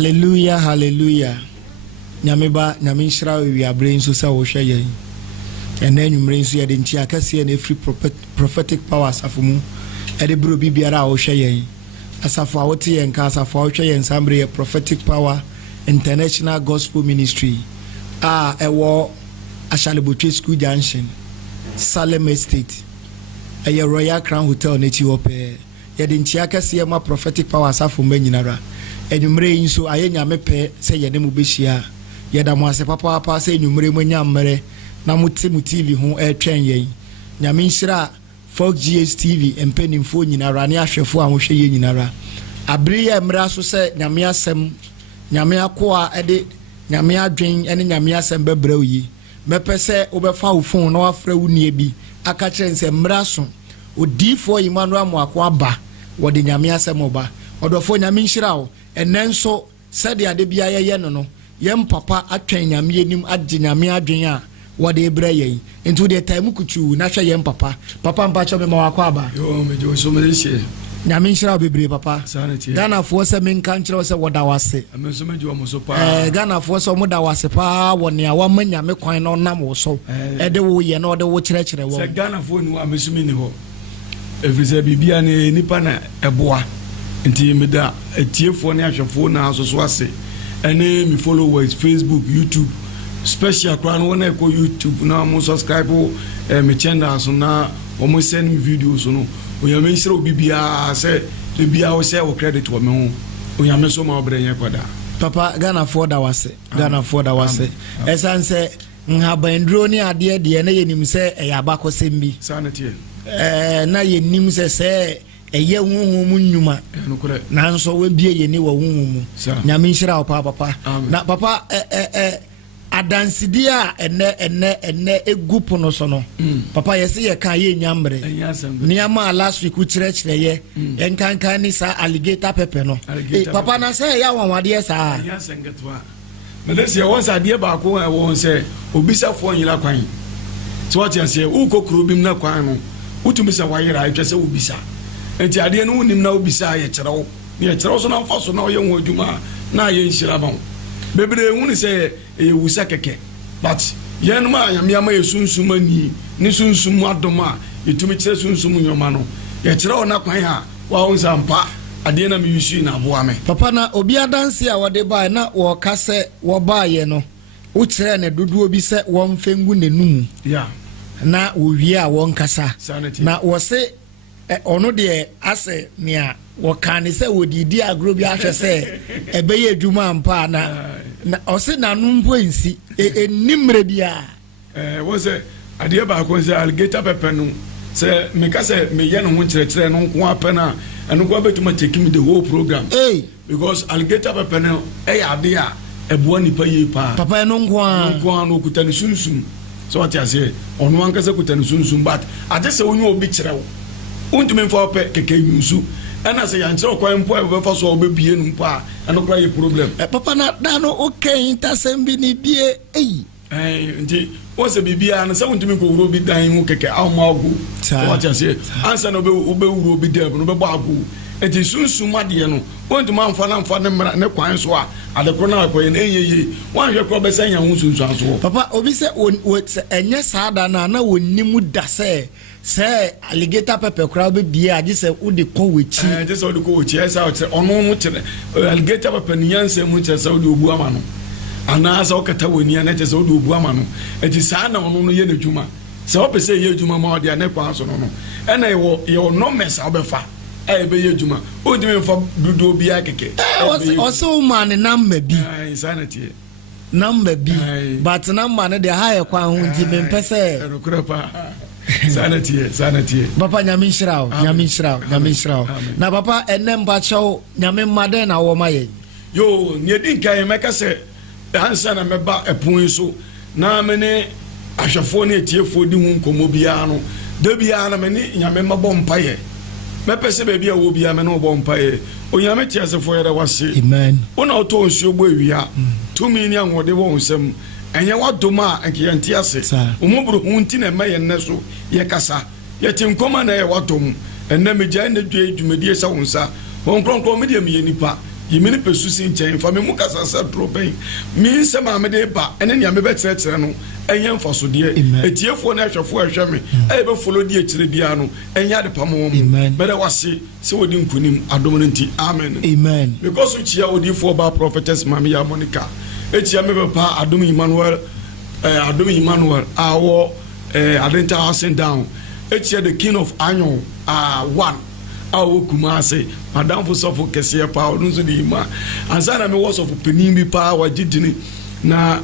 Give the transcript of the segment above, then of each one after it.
Hallelujah, hallelujah. Nyameba, Nyamishra, we are brain so sa Oshaye. And then you bring so the Chiakasi and every prophetic powers of Mu, Edibru Bibiara Oshaye. As a Fawati and Casa Fawche and Sambre, a prophetic power, international gospel ministry. A war, a Shalibuchi School Junction, Salem Estate, a Royal Crown Hotel, Ethiopia. Yadin Chiakasi, my prophetic powers of Menara. And you may so I mepe say your name Bishia. Yadamase papa say you may Yamere, Namutimu TV home air train ye. Nyamishra, Folk GS TV, and penning phone in Arania Shefua Moshe Yinara. Abria Mraso say Nyamia Sem, Nyamia Koa edit, Nyamia Drain, and Nyamia Sembe Broyi. Mepe say over foul phone or Freu Nebi, Akachen say Mrason, or D4 Emmanuel Mwakwaba, what the Nyamia Semoba, or the phone Yaminshirao. And then so said the Adebia Yano, Yam Papa at train Yamianim at Jinamia Dria, what they bray into the Tamukuchu, Nasha Yam Papa, Papa and Pacha Mawakwaba. You so many say. Yamin shall be brave, Papa. Sanity. Ghana for some main country was what I was say. I'm so many Ghana for some what I was a pa one year, 1 man Yamequine on Nam or so. And the way and all the watch lecture. Ghana for no, I'm assuming ho. If it's a Bibiane Nipana, a bois. Nti meda etie fo ne ahwefo na asoso ase ene mi followers Facebook YouTube special crown wona e ko YouTube na mo subscribe me channel so na o mo send me videos no o ya me shira obibia se de bia o se o credit wo me ho o ya me so ma obrenya kwada papa Ghana for da wase esan se nhabandro ni ade de na yenim se e ya bakosembi sanete na yenim se eye huhumu nnwuma nanso we bie ye ni wa huhumu nyame nhira o papa na papa adansidia ene egupu no so no papa yesi ye kan ye nyambre niama last week uchirechire ye enkankan ni sa alligator pepper no papa na say ya wanwade sa na desi won sa de ba ko won say obisafo nyira kwan so what you say ukokuro bim na kwan no utumi sa wayira atwese obisa enti ade no nim na obisa ye kyerɛw ne kyerɛw so na mfa so na ye ho adwuma na ye nhira ba bebre hu se e wusa keke but ye no ma yamia ye sunsum ani ni sunsum adoma etumi kyerɛ sunsum nyoma no ye kyerɛw na kwan ha wa ho sampa ade na me yusu na aboa me papa na obi adanse a wode ba na wo ka se wo ba ye no wo kyerɛ ne dodo obi se wo mfengu nenum ya na wo wie a wo nkasa na wo se ono de ase nia wakane se wodidi agro bi ahwe se ebeye adwuma ampa na ose nanumpo ensi enimre bia wo se ade ba ko se alligator pepper no se me ka se me ye no ho kyerɛkyerɛ no nko apena eno ko betuma take me the whole program because alligator pepper no ade a eboa nipa ye pa papa eno nko a no kutani sunsum so what you say ono anka se kutani sunsum but ade se onyo obi kyerɛw untumi mfa pe keke yusu ana se yankyerɛ kwan mpo a be fa so obebie no mpo a ano kra ye problem papa na da no okay intasem bi ni bie nti wo se bibia na se untumi ko wuro bi dan mu keke awmago what you say ansa no obe wuro bi dem no be bɔ ago enti sunsum ade no untumi amfa na mfa ne mra ne kwan so a ade kro na akoye na eyeye wan hwe kro be sanya ho sunsun aso papa obi se enye saada na wonimu da se alligator pepper crowd be bia agi se udi ko wechi je se udi ko wechi esa ono no kire alligator pepper nyanse mu che se udi obu ama no ana sa okata woni ana che se udi obu ama no eti sa na ono no ye na dwuma se opese ye dwuma ma odi ana kwa so no ena ye no mesa obefa be ye dwuma odi me fa dudu obi akeke o so man number bi insanity number bi but number na de high kwa hu nti me mpese sanity papa nyamishirao na papa enem bacho nyame made na wo maye yo ne din kan meka se ansa na meba epon so na me ne ahwefo ne tiefo di hu nkomo bia no da bia na me ne nyame mabɔ mpaye mepese ba bia wo bia me no bɔ mpaye onyame tiasefo yere wase amen ona oto nsuo bo awia tumi ni anwode wo nsem enye wadoma ankiyanti ase umuburu hunti na maye neso ye kasa ye tinkoma na ye wadom enne meja ne dwe dwumedie sa wonsa won kronkron me de me nipa yimini pesusi nchen fa me mu kasa sa dropen mi se ma me de ba ene ne me be kire no enye mfaso de etiefo na ahwefo ahwe me e be follow die kire bia no enye de pamo mo be de wase se wodi nkunim adom no nti amen because uchia odifo ba prophetess mami ya Monica echia me be pa adom Emmanuel awo adenta house down echia the king of Anyon one awo Kumase madam for so for kese pa onzo di ma ansana me was of penim bi pa wagidini na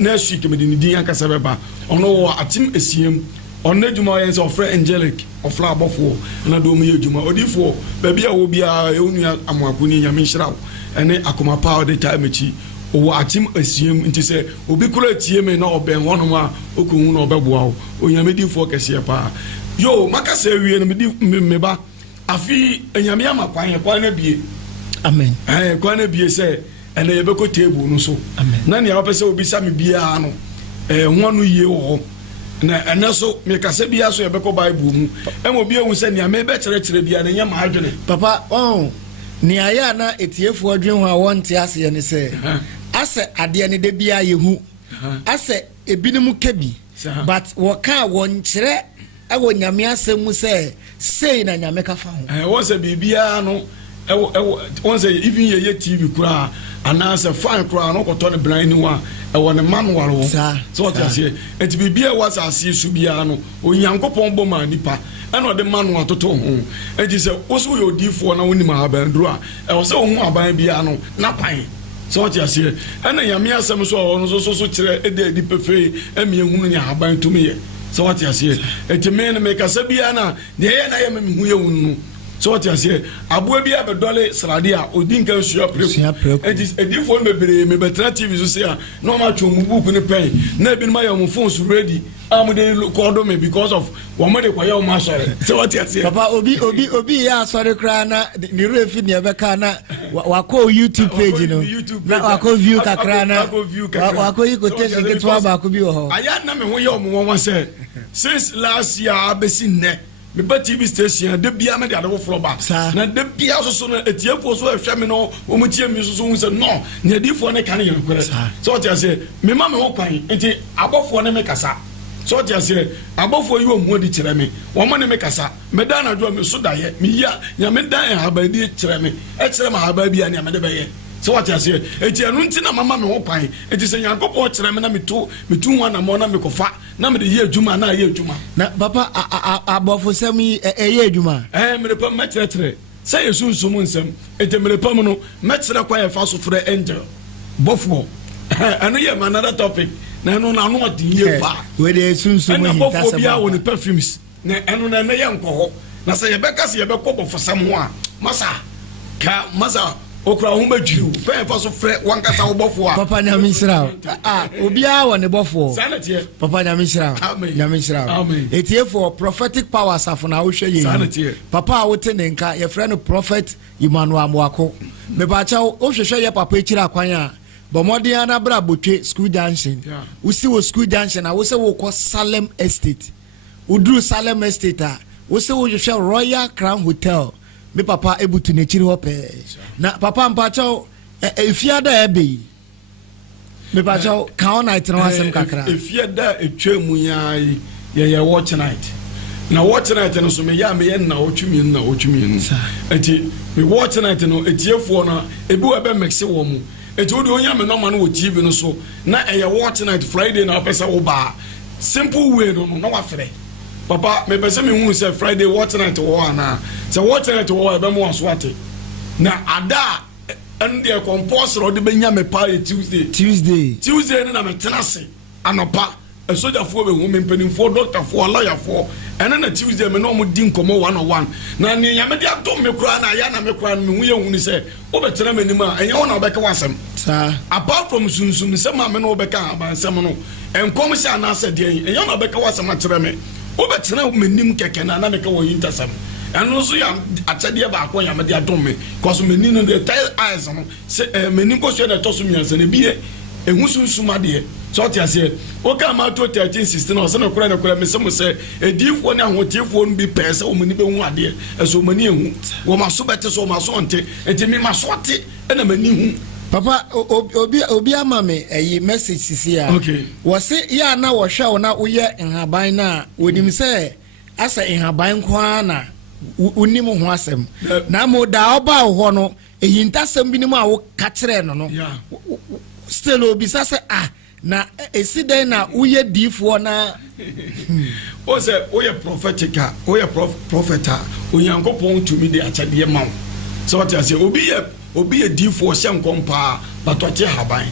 next week me di din akasa beba ono atim esiem ono adwuma yen so frɛ angelic of la abofo na do mu adwuma odifo ba bia wo bia onua amoakoni nyame hyirawo ene akoma pa de time chi o atim esiem nti se obi kura tie me na oben hono a okunhu na obeboa o onyame difo kese pa yo makasa wie no me ba afi enyame amakwan na bie amen kwan na bie se ene ye beko table no so na ne apese obi sa me bia no hono yie wo na ene so me kasa bia so ye beko bible mu emo bia hu se ne me be kire bia ne nyama adwene papa ni aya na etiefo adwen ho a wonte ase ye ne se ase ade ne de bia ye hu ase ebinim kabi but woka won kire awo nyame asemu se sei na nyame ka fa ho won se bibia no won se even ye TV kura anasa fan kura no koto ne blind wa ewo ne manual wo so what you say enti bibia was ase su bia no onyankopon bo ma nipa ana de manual toto ho enti se oso yo difo na woni ma abandru a ewo se ohun aban bia no na pan so what you say ana nyame asem so ono so kire ede di pefe emi ehunu ne aban tumi ye so what you say enti me me kasa bia na de ye na ye me hu ye wonu so what you say abo bia be dole srade a odinka sua preku enti edifo mebere me betra TV so say no ma twa mu book ne pen na bi no ma ye mu phone so ready am dey call me because of one de kwa ye o ma sore so what you say papa obi ya sore kra na ni refi ne be ka na wako YouTube page no na wako view kakra na wako yi quotation ke to ba ko bi ho aya na me ho ye o mo won say since last year abesi ne me ba TV station de bia me de ade wo ba na de bia so no etiefo so ehwe me no o mu tie mi so so no ne adifo ne kan ye kwere so what you say me ma me ho kwan enti abofo ne me kasa so what you say abofo yi o mu odi kire me wo mo ne me kasa me da na do me so da ye me ya nya me dan haba di kire me e kire ma haba bia ne me de be ye so what you say enti anu nti na mama me ho kwan enti se nyankopɔ kire me na me tu ho na mo na me kofa na me de ye adwuma na ye adwuma na papa abofo sem ye adwuma me pa me kire say yesunsum nsem enti me pa mu no me kire kwa ye fa so frɛ angel bofo anu ye another topic na no na no odi ye pa we de yesunsum hin tasem bia woni perfumes na enu na ye nkɔ na say ye beka se ye bekɔ bofo sam ho a masa okura ho badwiru fa fa so frɛ wankasa wo bofo a papa nyame nhyira obi a wɔ ne bofo sanete papa nyame nhyira etiefo prophetic powers afuna wo hwɛ ye papa a wote ne nka ye frɛ no prophet Emmanuel Moako me ba cha wo hwehwɛ ye papa ekira kwan a bomodian na bra botwe school junction usi wo school junction a wo se wo kɔ Salem Estate udru Salem Estate a wo se wo hwehwɛ Royal Crown Hotel me papa ebutu ne chiri hope na papa mpacho efiada ebe me pacho ka night na wasem kakra efiada etwemu yayi ye watch night na watch night no so me ya me na otwumi na enti me watch night no etiefo no ebi wa be mixe wo mu enti wo de onya me no ma no wo TV no so na watch night Friday na opesa wo ba simple way no na wa frɛ papa me pese me hunu say Friday watch night wo ana say watch night wo e be mo aswate na ada and the compulsory de benya me pa Tuesday na me tenase anopa e soldier fo be hu me mpanimfo doctor fo lawyer fo ene na Tuesday me no mo di nkomo 101 na ne ya me de atom me kura na ya na me kura me hu ye hunu say wo be tena me nima enye wo na obeka wasem apart from sunsum say ma me no obeka abansem no enkom sha na ase de enye wo na obeka wasem a kire me obetena menim keke na meka wo yintasam eno so ya atade ba akon ya me de adom me cause menim no the tile eyes no se menim ko so na to so miansa na biye ehusunsuma de so what you say okay ma to 1316 no so no kura me se mo say edifo ne ahotiefo no bi pese o mani be hu ade e so mani ehu wo ma so bete so ma so onte enti me ma so te e na mani hu papa obi ama me eyi message sisi a okay wo se ya na wo hwe wo na wo ye nhaban na wonim se asa nhaban kwa na unim ho asem na mo da oba ho no ehintasem bi ni mo a wo ka kire no still obi sa se na esiden na uye difo na o se o ye prophetica o ye propheta onyankopon tumi de achade ma so what you say obi ye difo se nkompa batoche haban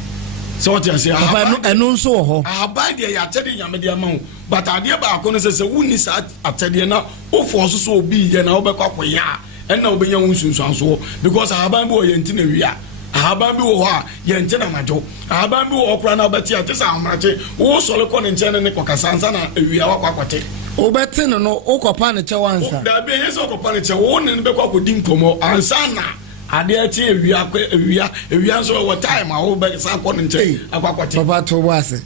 so what you say enu nso ho haban de ya achade nyame de ma but ade ba ko no se wuni sa achade na o force so obi ye na obekwa koya en na obenya wunsunsu so because haban bi o ye ntina wia ahaban bi wo ha ye nche na majo ahaban bi wo okra na obeti atesa amrache wo sole ko ne nche ne kokasansa na awia wakwakwate obeti no ukopa ne che wansa da be ye so ukopa ne che wo ne be kwa kodi nkomo ansa na ade achi awia so wo time a wo be sa ko ne nche akwakwate papa to wase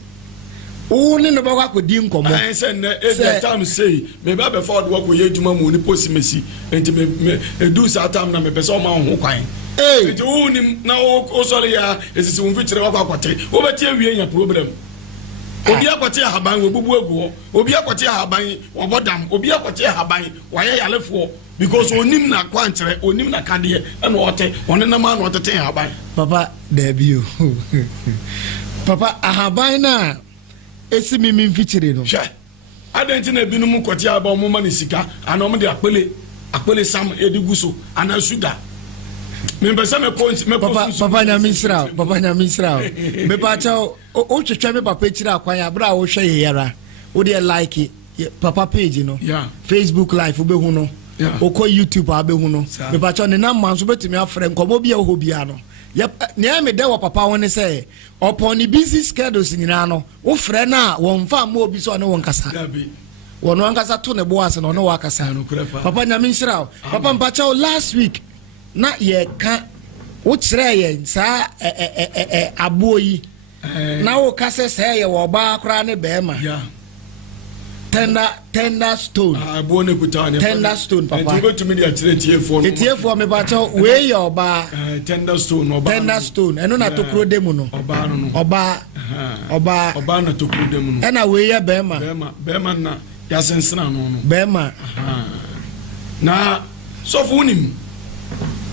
wo ne no be kwa kodi nkomo an se na e time say me ba be forward wo ko ye djuma mu ni posimesi enti me edu sa time na me be so ma ho kwan eti unim na o sole ya esisi wo mfichire wakwakwate wo beti awie nya problem obi akwate ahaban wo bubu egu obi akwate ahaban wo bodam obi akwate ahaban waye yalefo because onim na kwanchire onim na kade na ote one na ma na otete ahaban papa debio papa ahaban na esi mimi mfichire no hwe adenti na binum kwate aba mo ma ne sika anom de akpele sam ediguso ana sugar papa nyamisra me pa cha o twetwa me papa chira kwan abra wo hwe ye yara wo de like papa page no Facebook live wo be hu no o ko YouTube a be hu no me pa cha ne na manso betimi afre nkomo bia wo bia no ne me de wo papa won say upon the busy schedules nyina no wo frɛ na won fa ma obi so ne won kasa won won kasa to ne boas no no wakasa papa nyamisra papa mpa cha last week na ye ka wo kire ye sa aboyi na wo ka se ye wo ba akra ne be ma tender stone abo ne kuta ne tender stone papa enti betumi dia kire tiefo me ba cha we ye oba tender stone eno na tokro demu no oba na tokro demu no ena we ye be ma na ya sensena no be ma na so funim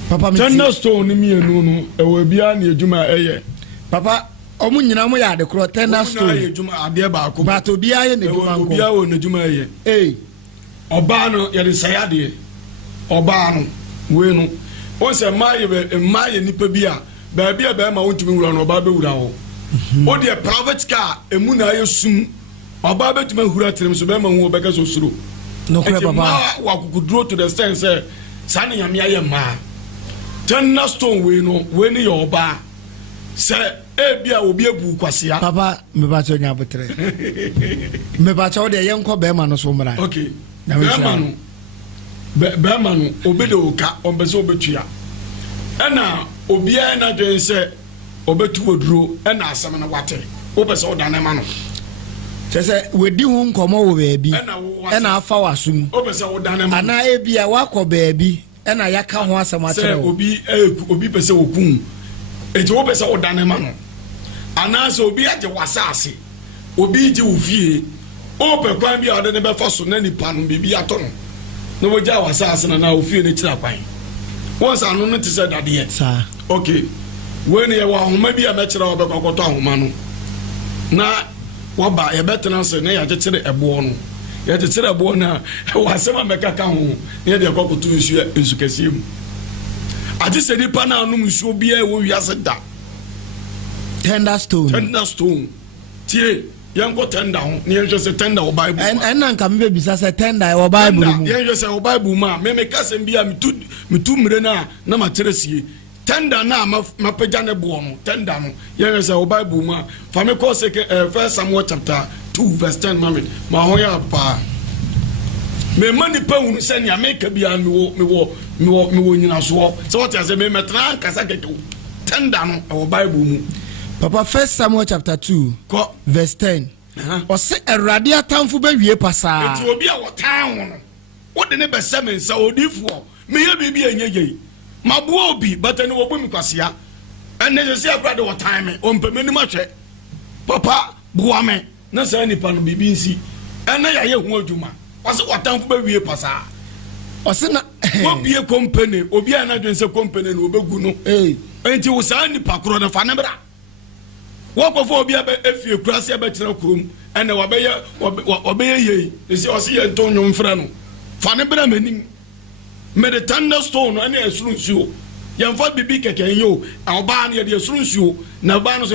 papa me tender stone ni mienu no ewe bia na ejuma eye papa omu nyina mo ya de kro tender stone na ejuma ade ba ko ba to bia ye na ejuma ko bia wo na ejuma eye oba no ye de sayade oba no we no o se maye nipa bia ba bia ba ma wontumi wura no oba be wura wo o de private car emu na ye sum oba betuma hura tirem so be ma hu obeka so suro no kre papa wa kukudro to the sense say sane nyame aye ma tender stone we ni your oba se bia obi ebu kwasia papa me ba cho nya botre me ba cho de yenko be ma no so mra okay be ma no obi de oka ombese obetua ena obi a na dwen se obetu woduro ena asem na wate obese odane ma no se wedi hu nkomo wo beebi ena afa wasum obese odane ma ana ebia wakọ beebi ena yaka ho asem atere obi pese okun eti obese odane ma no ana so obi age wasase obi ji ufie ope kwan bia ode ne be fa so na nipa no bibi ato no no woja wasase na ufie ne kira kwan wonsa anu no tise dade sa okay when ye wa homa bia me kira obe kokoto ahoma no na waba ye betena se na ya kire ebo no ye kire ebo na wasema meka ka ho ne de kokoto nsu kasiem ati se nipa na anu nsu bia wo wiase da tender stone tie yanko tender ho ne yenhwe se tender o bible en na nka me bisa se tender o bible mu yenhwe se o bible ma me kasem bia mitu mire na materesie tender na mapagya ne bo no tender no yenhwe se o bible ma fa me ko se first Samuel chapter 2 verse 10 ma ho ya pa me mani pa unu se nya me ka bia me wo nyina so se what ya se me metra kasa keke tender no o bible mu Papa, 1 Samuel chapter 2 verse 10. Ose Awurade atamfo be wie pasa. Enti obi a wotan ho no. Wo de ne be semen sa odifo. Me ye bibi anyeye. Mabuo obi batani wo bumi kwasea. Enne se Awurade wotan me. Ompemani ma hwe. Papa, boa me. Na sa nipa no bibi nsi. Enne ya ye hu adwuma. Ose wotanfo be wie pasa. Ose na obi e company, obi a na dwense company no obegu no. Enti wo sa nipa kro na fa ne bra. Wakofo obi abe efie kurase abetena kurom ene wabeye ye ese ose ye ntonyo mfra no fa ne bra manim me the thunderstone ene esuru nsuo yemfa bibi keke yo oba na ye de esuru nsuo na ba no se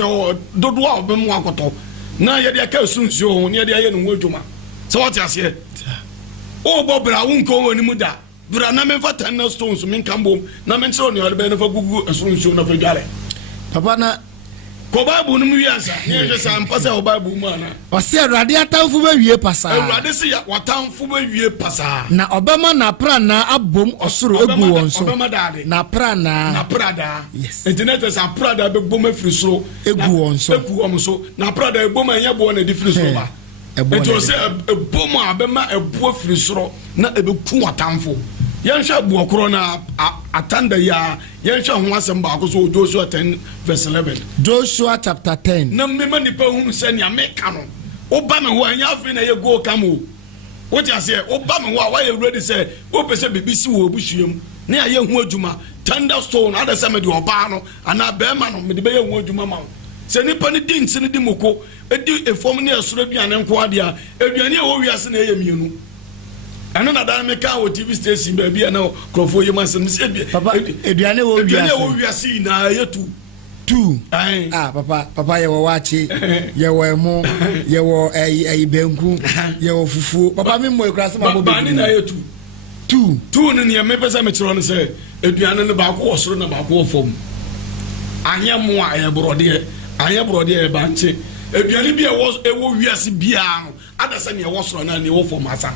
dodo a obem akoto na ye de aka esuru nsuo ho ne ye de aye no adwuma so what ase o bo bra wonko woni mu da bra na me fa thunderstone so men kambo na men chiro ne ye be na fa gugu esuru nsuo na fa dware papa na ko Bible no mu wiasa ne sa mpasa o Bible mu ana ose Awurade atamfo be wie pasa Awurade se ya watamfo be wie pasa na obema na pra na abom osoro egu won so na pra na prada yes internet sa prada be bom afiri soro egu won so na prada e bom anya bo na difiri soro ba eto se e bom abema ebu afiri soro na e be ku watamfo yɛnhwɛ buokoro na atanda ya yɛnhwɛ ho asɛm ba ko so Joshua 10 verse 11 Joshua chapter 10 na mmema nipa hu sɛ ne ameka no oba me ho anya afi na yɛ go kamo wo ti ase oba me ho a wayɛ ready sɛ wo pese bibisi wo obusuam ne ayɛ hu adwuma thunderstone ada sɛ me de oba no ana bɛma no me de bɛyɛ hu adwuma ma sɛ nipa ne di ntini di moko edi efom ne esoro aduane nko ade a aduane a wo wiase na ɛyɛ mienu ano na dan me ka o TV station ba bia na krofo yema sem se papa eduane wo wiase na yetu papa ye wo wachi ye wo emu ye wo benku ye wo fufu papa me mo ekura se ma bo ba ni na yetu tu ne ne me pesa me kiro no se eduane ne ba ko osoro na ba ko ofom anya mo aye brode e ba nche eduane bia wo wiase bia no adasa ne wo soro na ne wo fom asa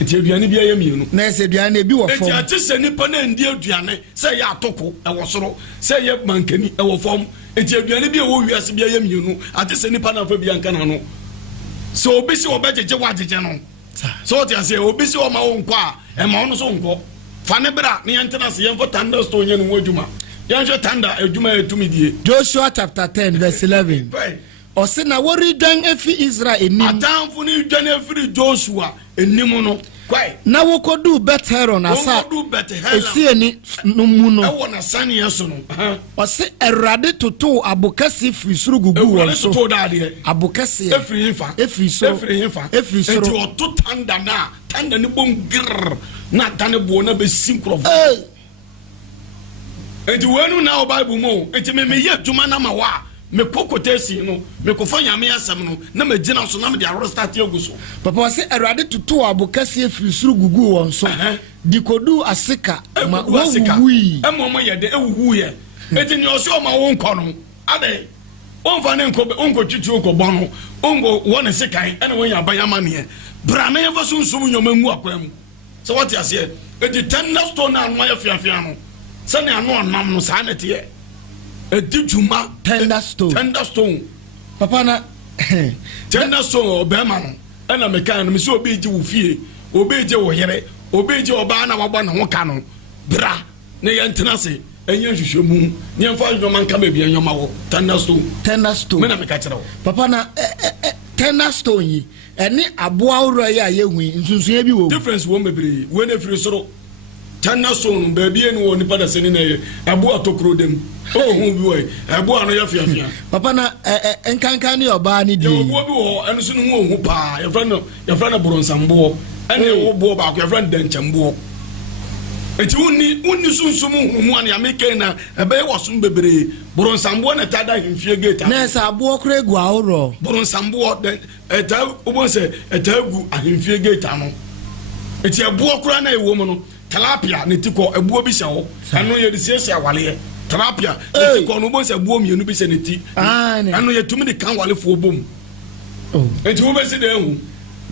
eti aduane bia yɛ mienu na ese aduane bi wɔ fam eti ate sɛ nipa na ndi aduane sɛ yɛ atoko ɛwɔ soro sɛ yɛ mankani ɛwɔ fam eti aduane bia wɔ wiase bia yɛ mienu ate sɛ nipa na fa bia nka na no sɛ obi si ɔbɛgyegye wagegye no sɛ ɔte ase obi si ɔma wo nkɔ a ɛma wo no so nkɔ fa ne bra ne yɛntena se yɛmfa tanda store nyɛ no ho adwuma yɛnhwɛ tanda adwuma yɛtumi die Joshua chapter 10 verse 11 ɔse na wɔre dwan afi Israel enim atamfo ne dwan afiri Joshua enim no kwai na wokodu Beth-horon asa esieni no mu no ɛwɔ na sane yeso no ɔse Awurade toto abokase firi soro gugu wɔ so abokase efiri soro enti ɔto tanda ne bom grrr na tane bo na be sinkrofo enti wenu na o Bible mo enti me yɛ adwuma na ma wa me kokotesi no me kofa nyame asem no na me gina so na me de arro start aguso papa se Awurade toto abokase afiri soro gugu won so dikodu asika ma wuwi emomo ye de ewuwu ye eti ni o se o ma won kɔ no ade on fa ne onko twitwi onko bɔ no onko won sekan ene won ya bayama ne bra na ye fa sunsum nyoma mu akwam so what you say eti thunderstone na anwa ya fiafia no se ne ano onam no sa na te edijuma thunderstone papa na thunderstone obema no ena meka no me se obi ji wo fie obi ji wo yere obi ji oba na wabɔ na ho ka no bra ne ye ntena se enye hwehwemu ne mfa nyoma nka ba bia nyoma wo thunderstone me na meka kire wo papa na thunderstone yi ene aboa woro ya ye hu nsunsun bi wo difference wo mebre we na firi soro thunderstone baby ene wo nipa da sene na ye aboa tokro dem hu bi wo aboa no ya fiafia papa na enkankan ne oba ne di wo bi wo eno so no hu pa ya fra na boronsambo ene wo bo ba ko ya fra dankyambo eti unni sunsum humu an ya meke na ebe wo sum bebre boronsambo na tada himfie gate na sa abo kra egu ahoro boronsambo eta obo se eta egu ahimfie gate ano eti abo kra na ewo mu no tilapia ne tiko ebuo bi hye ho eno ye de siesie awale tilapia ne tiko no bo se buo mienu bi se ne ti eno ye tumi de kan wale fo bom eti wo be se de ehu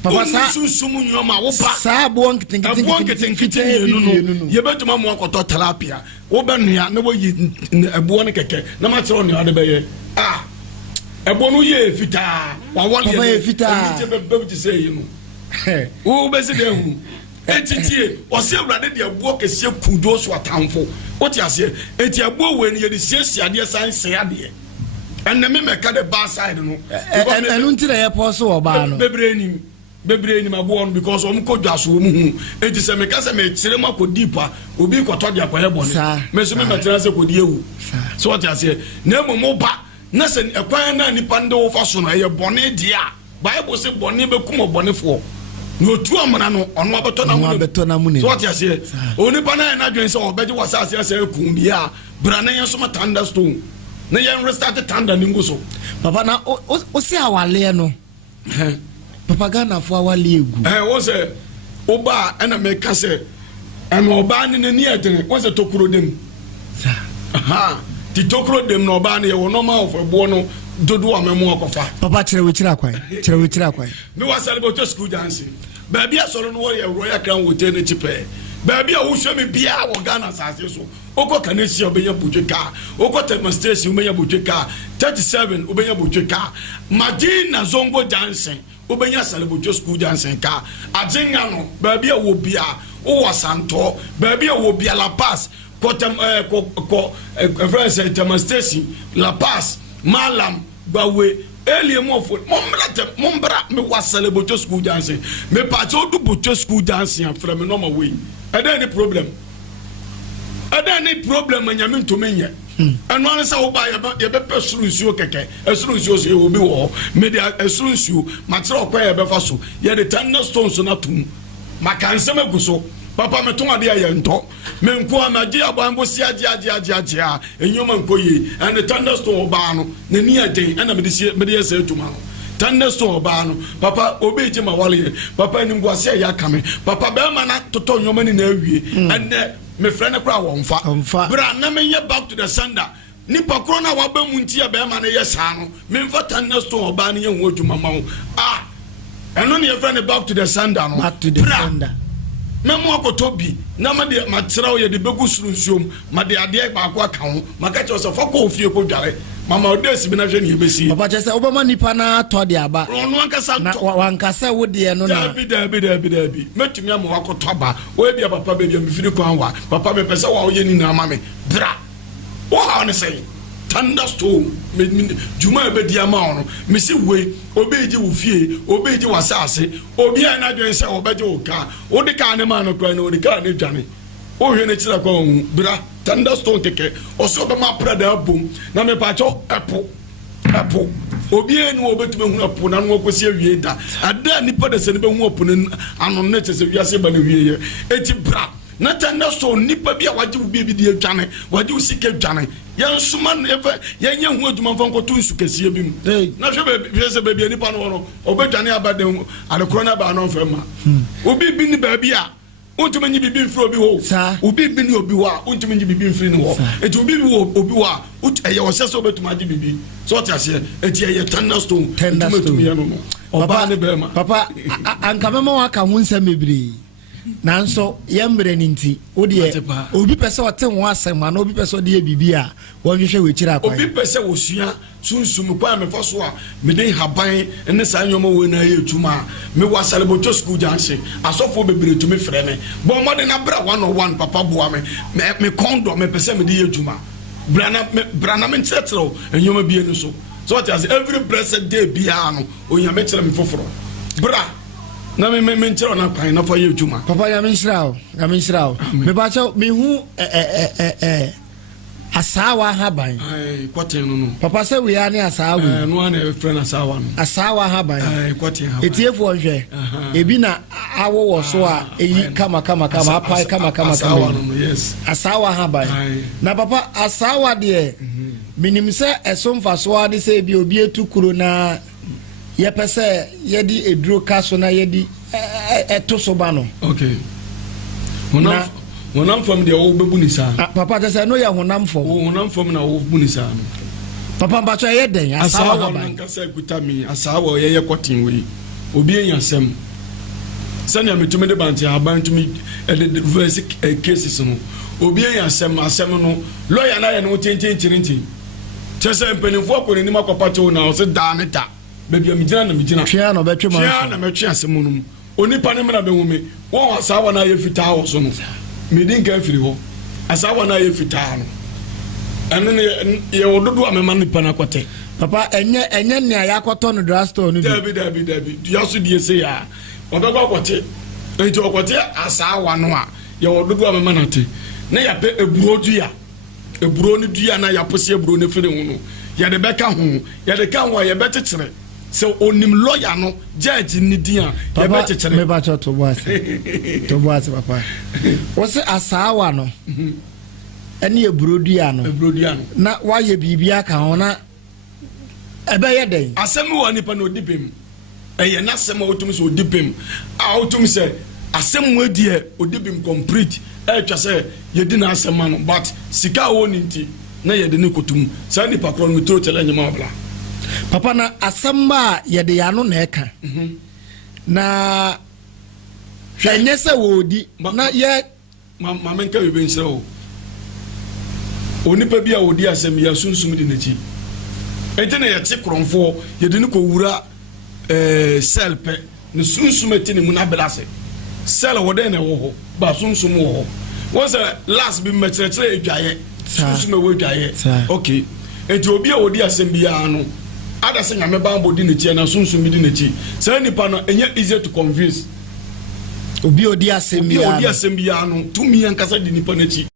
papa sa sunsum nyoma wo pa sa abo nketenkete no ye betuma mo akoto tilapia wo be nua na wo yi ebo ne keke na ma tro ne ade be ye Ebonu ye fita. Wa wali ye fita. Be ti say you know. Wo be se de hu. Etitie o se urade de abo kese kudo so atamfo. O ti ase eti abo we ni ye de siesia de sanse ade. And me ka the bar side no. Enu nti na ye poso oba no. Bebre ni mabo because om ko dwaso mu hu. Eti se me ka se me kire ma ko deeper obi ko to de akoye bone. Me so me metena se ko de ewu. So what you say na mo ba na se ekwan na nipa nde wo fa so no ye bone dia. Bible say bone be kum bone fo. No tu amana no ono abeto na mu ne. So what you say oni pa na dwen se obeje wasase se kun dia. Bra na yen so ma thunderstorm. Na yen restart thunder ni nguso. Papa na o se awale no. Papa Ghana fo awale egu. Wo se oba na me ka se oba ni ni edene wo se tokuro dem. Aha. Ti tokuro dem no oba ni ye wo normal of ebo no dodo amemu akofa. Papa kire akwai. Me was celebrate school dancing. Baby asoro no wo ye royal crown hotel ne chipe. Baby a wo hwe me bia wo Ghana sase so. Oko Kanesia obenya bujeka. Oko demonstration obenya bujeka. 37 obenya bujeka. Madina Zongo dancing. Obenya celebrate school dancing ka. Ajenga no baby a wo bia. O wasanto. Baby a wo bia La Paz. Friends demonstration La Paz. Malam bawe eliemofo mombra me was celebrate school dancing me party do bocho school dancing from me normal way any problem anyame to me and one say oba ye be pesuru nsuo keke esuru nsuo so obi wo me dey esuru nsuo matre okwa ye be fa so ye the thunderstones na tum makansem aguso papa me ton ade aye nto me nko amaje abambo si aje a enyoma nkoye and the thunderstorm oba no na ni aden na me dey say atuma no thunderstorm oba no papa obeje ma wale papa ni ngwa se ya kame papa be ma na toto nyoma ni na awie and me friend kra wo mfa bra na me ye back to the sender ni pakro na wa ba mu ntia be ma na ye sa no me mfa thunderstorm oba no ye hu adwuma ma wo eno ne ye friend back to the sender no back to the sender memo akotobi na ma de matrao ye de begu suru nsuom ma de ade ba akwa ka ho maka che so fa ko ofie ko dware mama odesi bi na hwe ne yebesi papa che se obama nipa na to de aba ono ankasa na wankasa wo de no na dabi metumi am wakoto aba wo bia papa be bia mi firi kwan wa papa me pese wa wo ye ni na ama me bra wo ha on say thunderstorm me juma be dia ma ono me si we obeji wo fie obeji wasase obi a na dwen se obeji wo ka wo de ka ne ma no kwan no de ka ne dwane o hwe ne kira kwa bra thunderstorm keke oso be ma prada bom na me pa cho epo obi enu obetume hu epo na no akosi awie da ada nipa de se ne be hu epo ne ano ne chese wiase ba na wie ye eti bra na thunderstorm nipa bi a waje wo bi di adwane waje wo sike adwane yan suma ne fa yan ye hu aduma fa nkoto nsu kese bi mu na hwe be se ba bi nipa no obedwane abade adekoro na ba no fa ma obi bi ni ba bi a untumi nyi bibi mfiri obi ho obi bi ni obi wa untumi nyi bibi mfiri ni ho eti obi bi obi wa eye osese obetuma di bibi so tiase eti eye thunderstorm untumi ya no oba ne be ma papa anka mema wa ka ho nsem mebiri nanso yembre ni nti odi obi pese ote ho asem na obi pese odi bibi a wo hwehwe wechira akwa obi pese wosua sunsum kwa me foso a me dey haban ene sa nyoma we na ye tuma me wa celebrate school janse asofo bebere tumi frɛ me bo mo de na bra 101 papa boa me kondo me pese me dey ye tuma brana me ntetro enyoma bie no so what as every blessed day bia no onyame kyerɛ me foforo bra na me nkyerɛ na kwan na fa ye tuma papa ya me nhyira me ba che me hu asawa haban kwaten no papa se we ani asawa no ana friend asawa no asawa haban kwaten haban etiefo nhwe ebi na awo wo so a eyi kama apai kama asawa no yes asawa haban na papa asawa de minim se esomfa so ade se bi obi etukuro na ye pese ye di eduro kaso na ye di eto so ba no okay honam fam de wo bebu ni sa papa ta say no ya honam fam na wo bebu ni sa no papa mba so ye den asawa ba nka say kutami asawa ye kotin we obi enya sem sanya metumi de banti aban tumi de verse cases no obi enya sem asem no lawyer na ye no tintin chese mpenifo ko ni makopa che na o se da ne da baby am gina na me gina twia na betwe ma twia na me twia asem no onipa ne mena be hu me won asawa na ye fita ho so no me din kan firi ho asawa na ye fita no anu ne ye wododo amema nipa na kwate papa enye ne ayakoto no drugstore no David you so die say ya odogo kwate enti okwate asawa no a ye wododo amema na te na ya pe eburo no dua na ya pose eburo ne fere hu no ya de beka ho ya de ka ho ya betetere so onim lawyer no judge ni dia ya betetere me ba cho to boase papa wose asawa no ene eburo dua no na wa ye bibia ka ho na ebe ye den asem wo nipa no dipem eye na asem wo tum so dipem a wo tum se asem wo die odipem complete twa se ye di na asem no but sika wo ni nti na ye de ne kotum sa nipa kro no tro challenge ma bla papa na asem ba ye de ya no na eka na enye se wo di na ye ma menka we ben sere o onipa bia wo di asem ya sunsum di nachi enti na ye ti kronfo ye de ne ko wura selpe ne sunsum eti ne mu na belase sel wo de na wo ho ba sunsum wo ho wonse last bi mechrechere edwaye sunsum wo edwaye okay enti obi a wo di asem bia no ada se nyame ba mbodi ne chi na sunsum di ne chi say nipa no enye easy to convince obi odi asem bia no to mi ankasa di nipa ne chi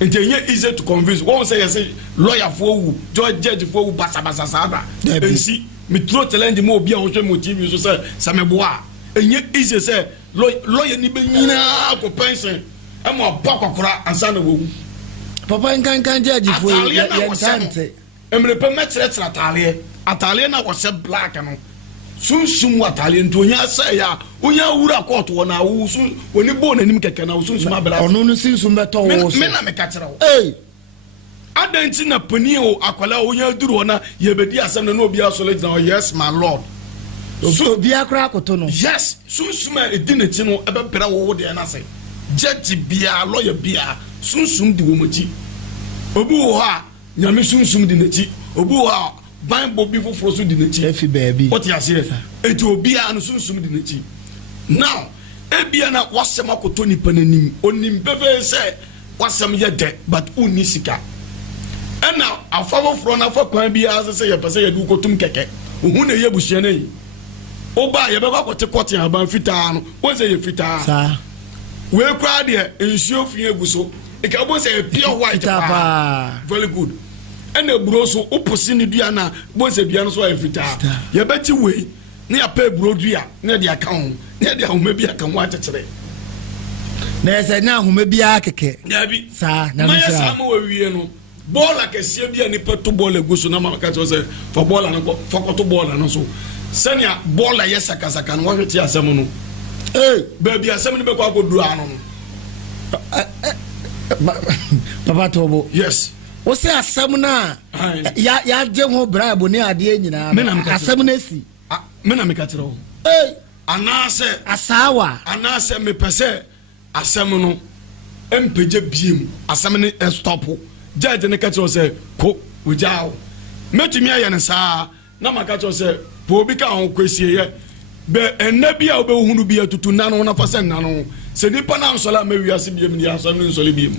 enti enye easy to convince won say yes lawyer fo wu judge fo wu basa sada ensi mi tro challenge mo obi a wo hwe mo TV so say sameboa enye easy say lawyer ni be nyina ko pension amo bakokora ansa na wo papa nkan judge fo ye ntante emre pe metre atale na wo se black no sunsum atale ntonya say ya onya wura court wo na wo sun oni bo nanim keke na wo sunsum abela ono no sunsum beto wo me na me ka kire wo adanti na pani o akwala onya duru ona ye bedi asem na obi asole na yes my lord so bi akra akoto no yes sunsum edi na ti no ebe pera wo de na say judge bia lawyer bia sunsum di wo machi obi wo ha nyame sunsum di na ti obi wo ha Bible bi foforo so di nachi efi baby what you say eti obi a no sunsum di nachi now ebia na wasem akoto ni pananim onim bebe say wasem ye de but uni sika ena afavo fro na fa kwan bia say ye pese ye du kotum keke ohun na ye buhia na yi oba ye be kwakote kote aban fitaa no wo say ye fitaa sa we kra de ensuo fie eguso e ka bo say pure white pa very good ene buro so oposi ni dua na bonse dua no so afita ye beti we na ya pa buro dua na de aka ho na de ahoma bi aka ho akekere na ese na ahoma bi akeke na bi sa na mi sa ma wawie no bola kese bi ani peto bola guso na ma ka so se for bola no for koto bola no so senia bola yesaka saka no wahwete asem no ba bi asem ni be kwa godu ano no papa tobo yes o se asem na ya je ho brabo ne ade nyina asem na si me na me ka kire ho anase anase me pese asem no empeje biem asem ne stop judge ne ka kire se ko ujao metumi aye ne saa na maka kire se po bi ka ho kwesie ye be ennabi a obehunu bi atutu nanu na fa se nanu se nipa na nsola ma wiase biem ni asem ne nsole biem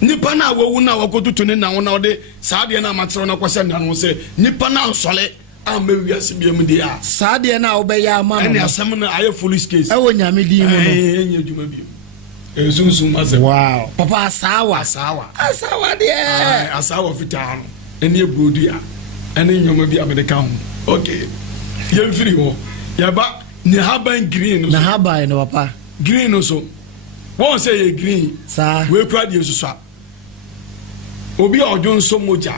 nipa na wawu na wakotutu ne na wona de saade na matero na kwase na no se nipa na nsole a ma wiase biem di a saade na obeya ama no ene asem na aye police case e wo nyame di mu no enye djuma biem ezunsun maze wow papa asawa de asawa fita no ene ebrodua ene nyoma bi abedeka ho okay ye mfiri ho ya ba ne haban green no na haban no papa green no so won say ye green sa we kra de susa obi ojo nso moja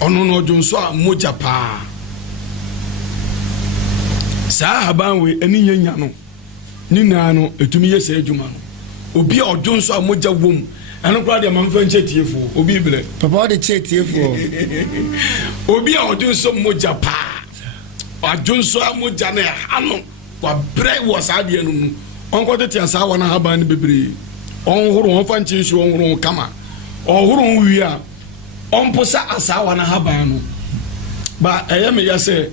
ono no ojo nso a moja pa sa haban we eni nyanya no ni na no etumi ye se adwuma no obi ojo nso a moja wom eno kra de manfa nche tiefo obi bele papa o de che tiefo obi ojo nso moja pa ojo nso a moja na ano wa bre wo sa de anu onko tete asa wa na haban ne bebre onhoro onfa nche nso onhoro kama ɔhoro wi a ɔmposa asawa na haban no ba ɛyɛ me yɛ sɛ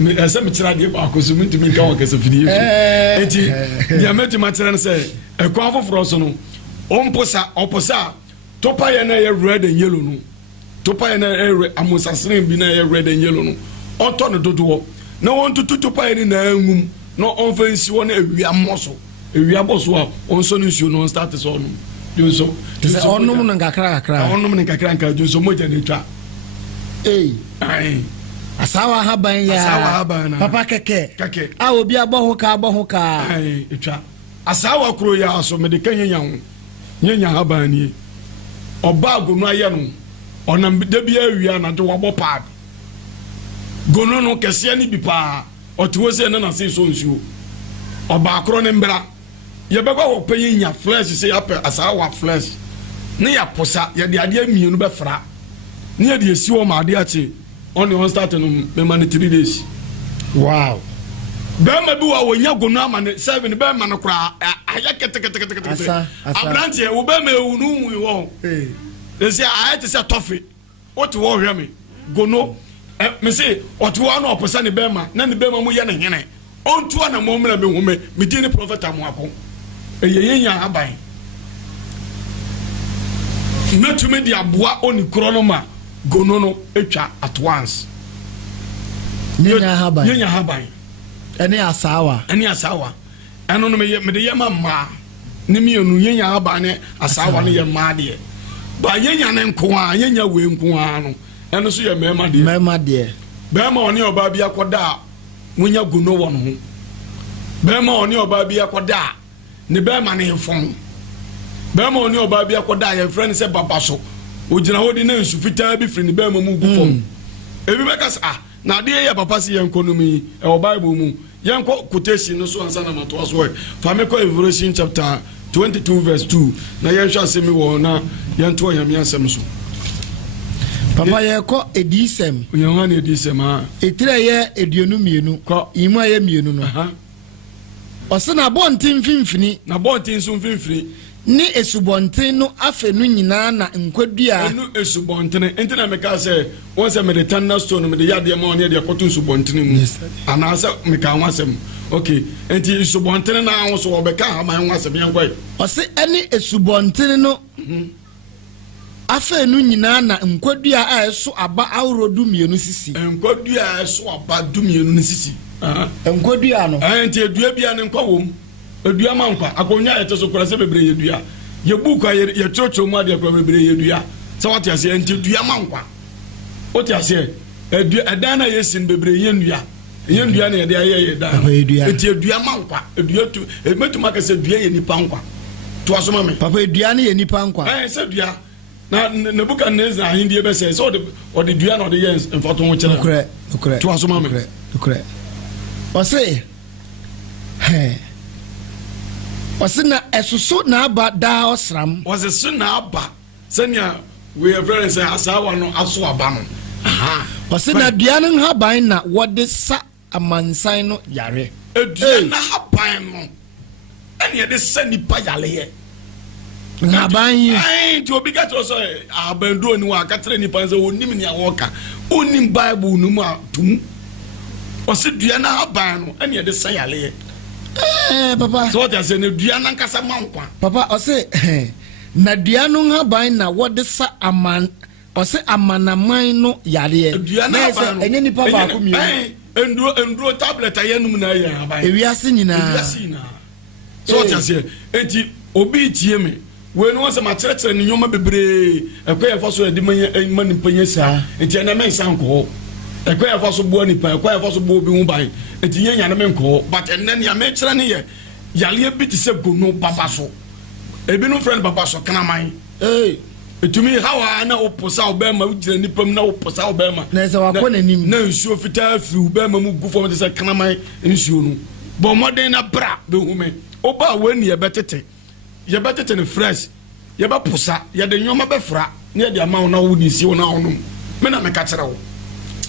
me ɛsɛ me kyerɛ deɛ baako so mentumi nka wɔ kɛsɛ fidie enti deɛ mɛtumi akyerɛ no sɛ ɛkwan foforɔ so no ɔposa topa yɛ na ɛyɛ red and yellow no topa yɛ na ɛyɛ amosasene bi na ɛyɛ red and yellow no ɔntɔ no dodoɔ na wɔntutu topa yɛ ne na ɛngum na ɔmfa nsi hɔ na awia mmɔ so awia bɔ so a ɔnsɔ no nsuo no ɔnstart sɛ ɔnom dwonso ɔnom no nkakra ɔnom no nkakra dwonso mogya ne twa asawa haban ya papa keke a obi abɔ ho ka etwa asawa kuro ya aso me de kanya nya haban ni ɔba gonu ayɛ no ɔnam da bi awia na de wabɔ pad gonu no kɛseɛ ni bi paa ɔtewo sɛ na se so nsuo ɔba kuro ne mbra yɛbɛkɔ wɔ panyin nya flesh sɛ apɛ asawa flesh ne ya posa yɛ de adeɛ mienu bɛfra ne yɛ de esi wɔ ma adeɛ akyi on the start no me man 3 days wow bɛma bi wa wonya gonu ama ne 7 bɛma no kora ayɛ kete abrante wo bɛma ewu no wo they say ayɛ te sɛ tofe what wo hwɛ me gono me say what wo na oposa ne bɛma na ne bɛma mu yɛ ne hene ontu ana mo mra me home me di ne prophet amoako eyeyenya aban metumi di aboa oni kro no ma gono no etwa at once nyenya haban ene asawa eno no me de yema ma ne mienu nyenya haban ne asawa ne yema de ba nyenya ne nko a nyenya we nko a no eno so ye mema de bema oni oba bia koda munya gono wo no ho bema oni oba bia koda ne bema ne fon bema oni oba bia koda ye friend se baba so ogina hodi na nsu fitaa bi firi ne ba mu gu fom ebi beka sa na de ya papa si economy e o bible mu yenko quotation no so ansa na mato aso fa me ko Revelation chapter 22 verse 2 na yenhwa asemi wo na yento yame asem so papa ye ko edisem Yohane edisem a etire ye eduonu mienu ko imu aye mienu no osena bontin finfini na bontin so finfini ni esubonten no afenu nyina na nkwadua enu esubonten entina meka se won se me de tanna stone me de yade ma on de koto esubonten mu ana se meka wasem okay enti esubonten na ho so obeka ha man wasem yankoi ose eni esubonten no afenu nyina na nkwadua a eso aba awrodu mienu sisi nkwadua a eso aba du mienu ni sisi nkwadua no enti edua bia ne nkwa edua mankwa akonya yete so kora se bebre yedua ye buka ye chocho mu ade kora bebre yedua se wate ase enti edua mankwa ote ase edua edan na yesin bebre yenua na ye de aye dan enti edua mankwa edua tu metuma ka se edua ye nipa nkwa to asoma me papa edua na ye nipa nkwa se edua na nebuka neza ahindie be se so de dua na de yens mfato ho kire okre to asoma me okre o se wasina esusu na aba da osram wasesu na aba senia we are very say asawa no aso aba no wasina dua no haban na wode sa amansan no yare edua na haban no ene de sa nipa yale ye haban yi ti obi ka to so abando ni wa ka tere nipa se onim ni awoka onim bible no mu atum wase dua na haban no ene de sa yale ye papa so what you say ne dua na nkasa mankwa papa o say na dua no haban na wode sa aman o say amanaman no yare na say enye nipa ba ko mi enduro tablet ayenum na ya haban ewiase nyina so what you say enti obi tie me we no say ma kyerɛkyerɛ ne nyoma bebre ekoye fa so de mani panye sa enti na men san ko ekoye fa so bo nipa ekoye fa so bo bi hu ban enti yenya na men ko but enen ya me kyerɛ ne ye yale bi ti se gono baba so ebi no friend baba so kana man etumi hawa na oposa obema ujira nipam na oposa obema na se wakɔ nanim na nsuo fitaa fi obema mu gu fom te se kana man nsuo no bo modern na bra be hume oba wani ye betete ne fresh ye ba posa ye de nyoma be fra na ye de ama na wo ni si wo na ono me na me ka kyerɛ wo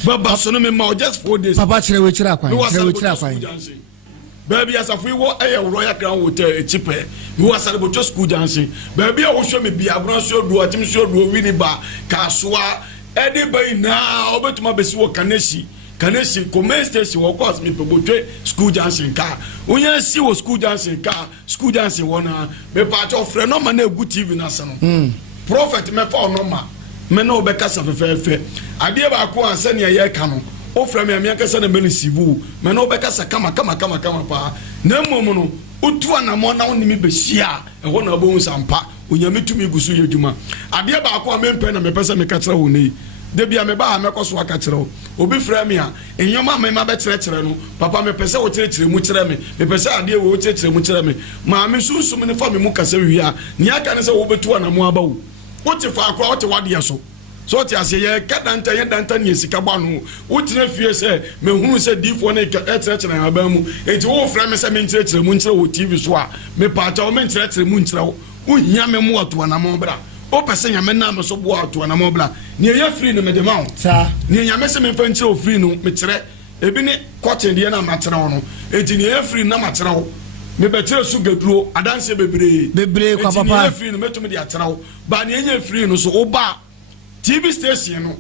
baba so no me ma just 4 days papa kyerɛ we kyerɛ akwan baby asafo wo Royal Crown Hotel cheaper me was Salibotwa School Junction baby a wo hwe me bia abron so do atim so do wini ba kasoa ede bai na obetuma besi wo Kanesi comment station wo course me Botwe School Junction ka onya si wo School Junction ka School Junction wona me pa cho frɛ no ma na egu TV na se no prophet me fa no ma me no be kasa fefefe ade ba ko ansa ne ye ka no o frɛ me amia kasa na me no sivu me no be kasa kama pa na mmom no otu anamo na woni me be hia e ho na obo sampa onyame tumi gusu ye djuma ade ba ko me mpɛ na me pɛ sɛ me ka kyerɛ wo nei de bia me ba me koso aka kyerɛ wo obi frɛ me a enyoma me ma be kyerɛ no papa me pɛ sɛ wo kyerɛ mu kyerɛ me pɛ sɛ ade wo kyerɛ mu kyerɛ me ma me susum ne fa me mu kasa wi a ne aka ne sɛ wo betu anamo aba wo wote fa akwa wote wade so ti ase ye kadanta ye danta ne sika ba no wotina fie se me hunu se difo ne kyerɛ na aba mu enti wo frɛ me se me kyerɛ mu kyerɛ wo TV so a me pa ta wo me kyerɛ mu kyerɛ wo hia me mu ato na mo bra o pese nya me na me so bo ato na mo bra ne ye free no me de ma wo sa ne nya me se me fa kyerɛ wo free no me kyerɛ ebi ne cotton de na ma kyerɛ wo no enti ne ye free na ma kyerɛ wo me betre su gaduro adanse bebre kwa papa ne free no metumi de akyerɛ wo ba ne nya free no so oba TV station no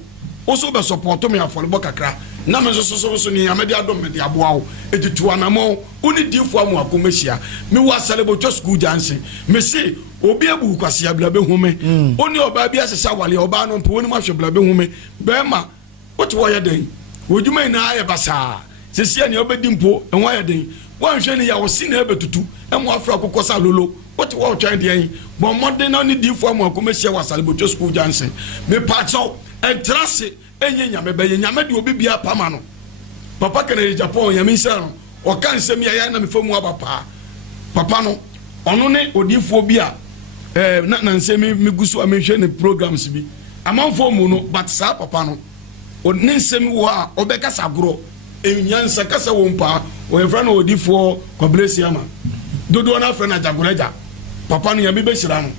also be support me afọlọbọ kakra na me so ni amede adom me de aboa wo etutu anamo oni difo amu akomehia me wa Salibotwa School Junction me se obi ebu kwase abla be hume oni oba bi asesa wale oba no mpo oni ma hwe bla be hume be ma what wo ye den odwuma ina aye basa se se ne obedi mpo enwa ye den wan hwe ne ya wo si na ebetutu emu afra kokosa lolo what wo twan de yin bon modern na ni difo amu akomehia wa Salibotwa School Junction me pacho entrance enye nyame be nyame de obi bia pama no papa kana Japan nyame nsa no o kan nsem ya na me famu aba papa no ono ne odifo bi a na nsem me gusu amehwe ne programs bi amanfo mu no but sa papa no o ne nsem wo a obeka sagoro enyansa kasa wo mpa o efra na odifo kwablesi ama dodo na afra na jagoreja papa no nyame be hira no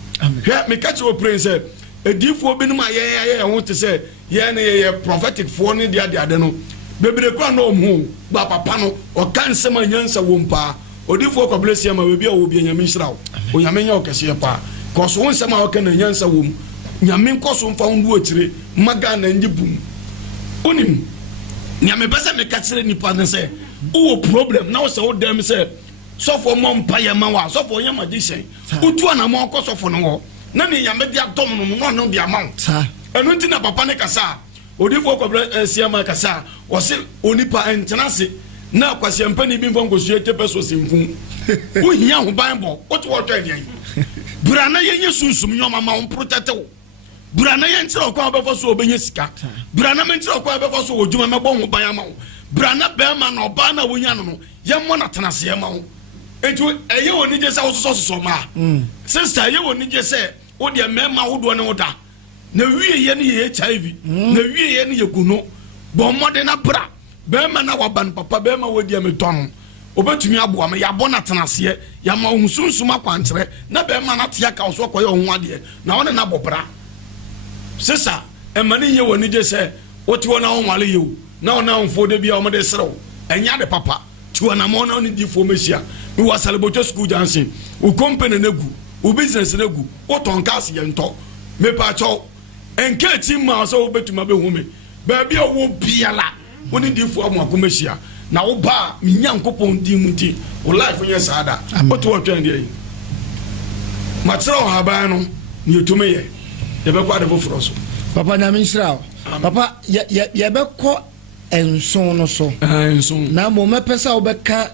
hwe me ka che o prince edifo bi no ma ye ho te se ye ne ye prophetic for ne dia no bebre kwa no mu ba papa no o kan se ma nyansa wo mpa odifo kwablesi ama we bia wo bia nyame hira o nyame nya o kese pa ko so won se ma o kan nyansa wo mu nyame nkoso mfa ndu akire maga na ndi bum onim nyame bese me ka kire nipa ne se o problem na o se o dem se sofo mo mpa ye ma wa sofo nya magician utu ana mo ko sofo no wo na ne nyame dia dom no no dia ma sa enu nti na papa ne kasa odifo kwabra siama kasa o se onipa entenase na kwase mpani bi mfo ngosu etepeso simfu wo hia ho bible o to wo twa dia bura na yenye sunsum nyoma ma on protect wo bura na yen tira kwa obefo so obenye sika bura na men tira kwa obefo so odwuma mebo ho ban ama wo bura na be ma na oba na wonya no ye mo na tenase ye ma wo etu eye woni je sa wo so ma sister eye woni je se wo de mema wo do ne wo da na wie ye ne ye HIV na wie ye ne ye guno bo mode na bra be ma na waban papa be ma wo de me ton obetumi aboa me ya bona tenase ya ma hunsunsum akwantere na be ma na tia ka so koye ho ade na wona na bobra sisa emani ye woni je se oti wona ho wale ye na wona onfo de bia o mo de serew enya de papa ti wona mo na oni di formation mi wa Salibotwa School Junction u company negu u business negu o ton cars ye nto me pa cho enke ti ma so obetuma be hu me ba bia wo biala oni di fo mo akomehia na wo ba mi nyankopon di muti o life nya saada o to watwan de yi ma tsero ha ba no ni etume ye ye be kwa de foforo so papa na mi nsira papa ye be ko enson no so enson na mo me pesa wo be ka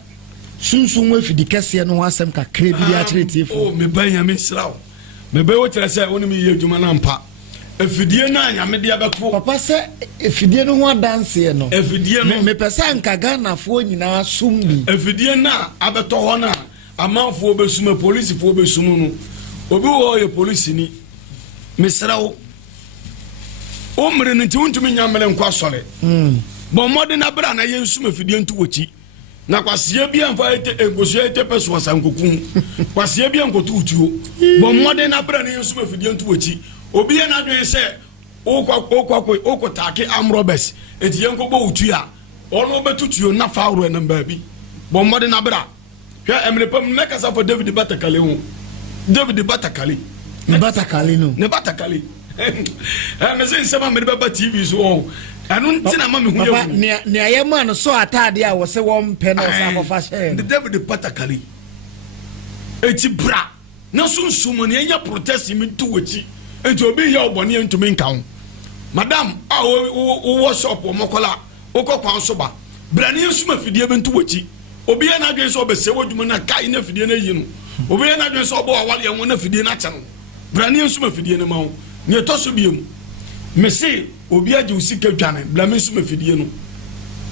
sunsun we fidi kese no asem ka krebi ya kiretiefo o me ba nya mi nsira me be wo tere se woni mi ye adwuma na mpa efidie na nyame de abeko papa se efidie no ho adanse no efidie no me pesa nka Ghana fo nyina sumbi efidie na abeto ho na amanfo obesum police fo obesum no obi wo ye police ni mesrawo o mre nti untumi nyamele nkwa sole bo mode na bra na ye nsum efidie ntu wochi na kwasie bia mfa egosu etepeso wasankokun kwasie bia nkotu utuo bo mode na bra na ye nsum efidie ntu wochi obi ye na dwen se okotake amrobes eti yenko bo utua ono betutuo na fauro na baabi bo mode na bra hwɛ emlepam na kasa for David Batakale ho David Batakale ne Batakale no ne Batakale me say nsɛm me baba TV so o ɛno ntina ma me hu papa ne ayema no so atade a wo se wɔn pɛ no sa akofa hyɛ ne David Batakale eti bra na so nsum ne anya protest mi tu wachi eti obi yɛ obɔne ntumi nka ho madam a wo shop wo mokola wo kokwan so ba bra ne nsum afidie be ntu wachi obi ya na adwen so obese wodwuma na kai na afidie na yi no obi ya na adwen so obo awale ye won na afidie na kye no bra ne nsum afidie na ma ho ne to so biem me se obi aje usika dwane bra me nsum afidie no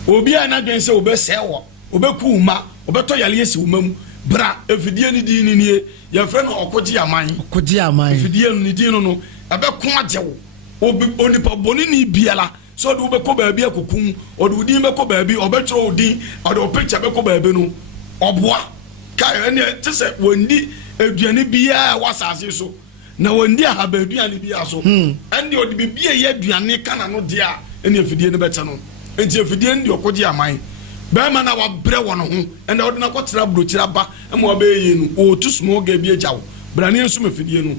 obi ya na adwen so obese wo obeku uma obeto yale yesi uma mu bra afidie ni di ni nie ye fre no okoji aman afidie no ni di no abeko ajewo obi onipa boni ni biala so do be ko baabi akokum o do din be ko baabi o be tro din o do picture be ko baabi no oboa kai ene tese wondi aduane bia wasase so na wondi ahaba aduane bia so ene o de bibia ye aduane kana no dia ene afidie ne bete no enti afidie ndi okoji aman ba ma na wa bre wo no ho ene o de na kwotira brochira ba e mo ba yi no o tu smo ga bia jawo brane enso afidie no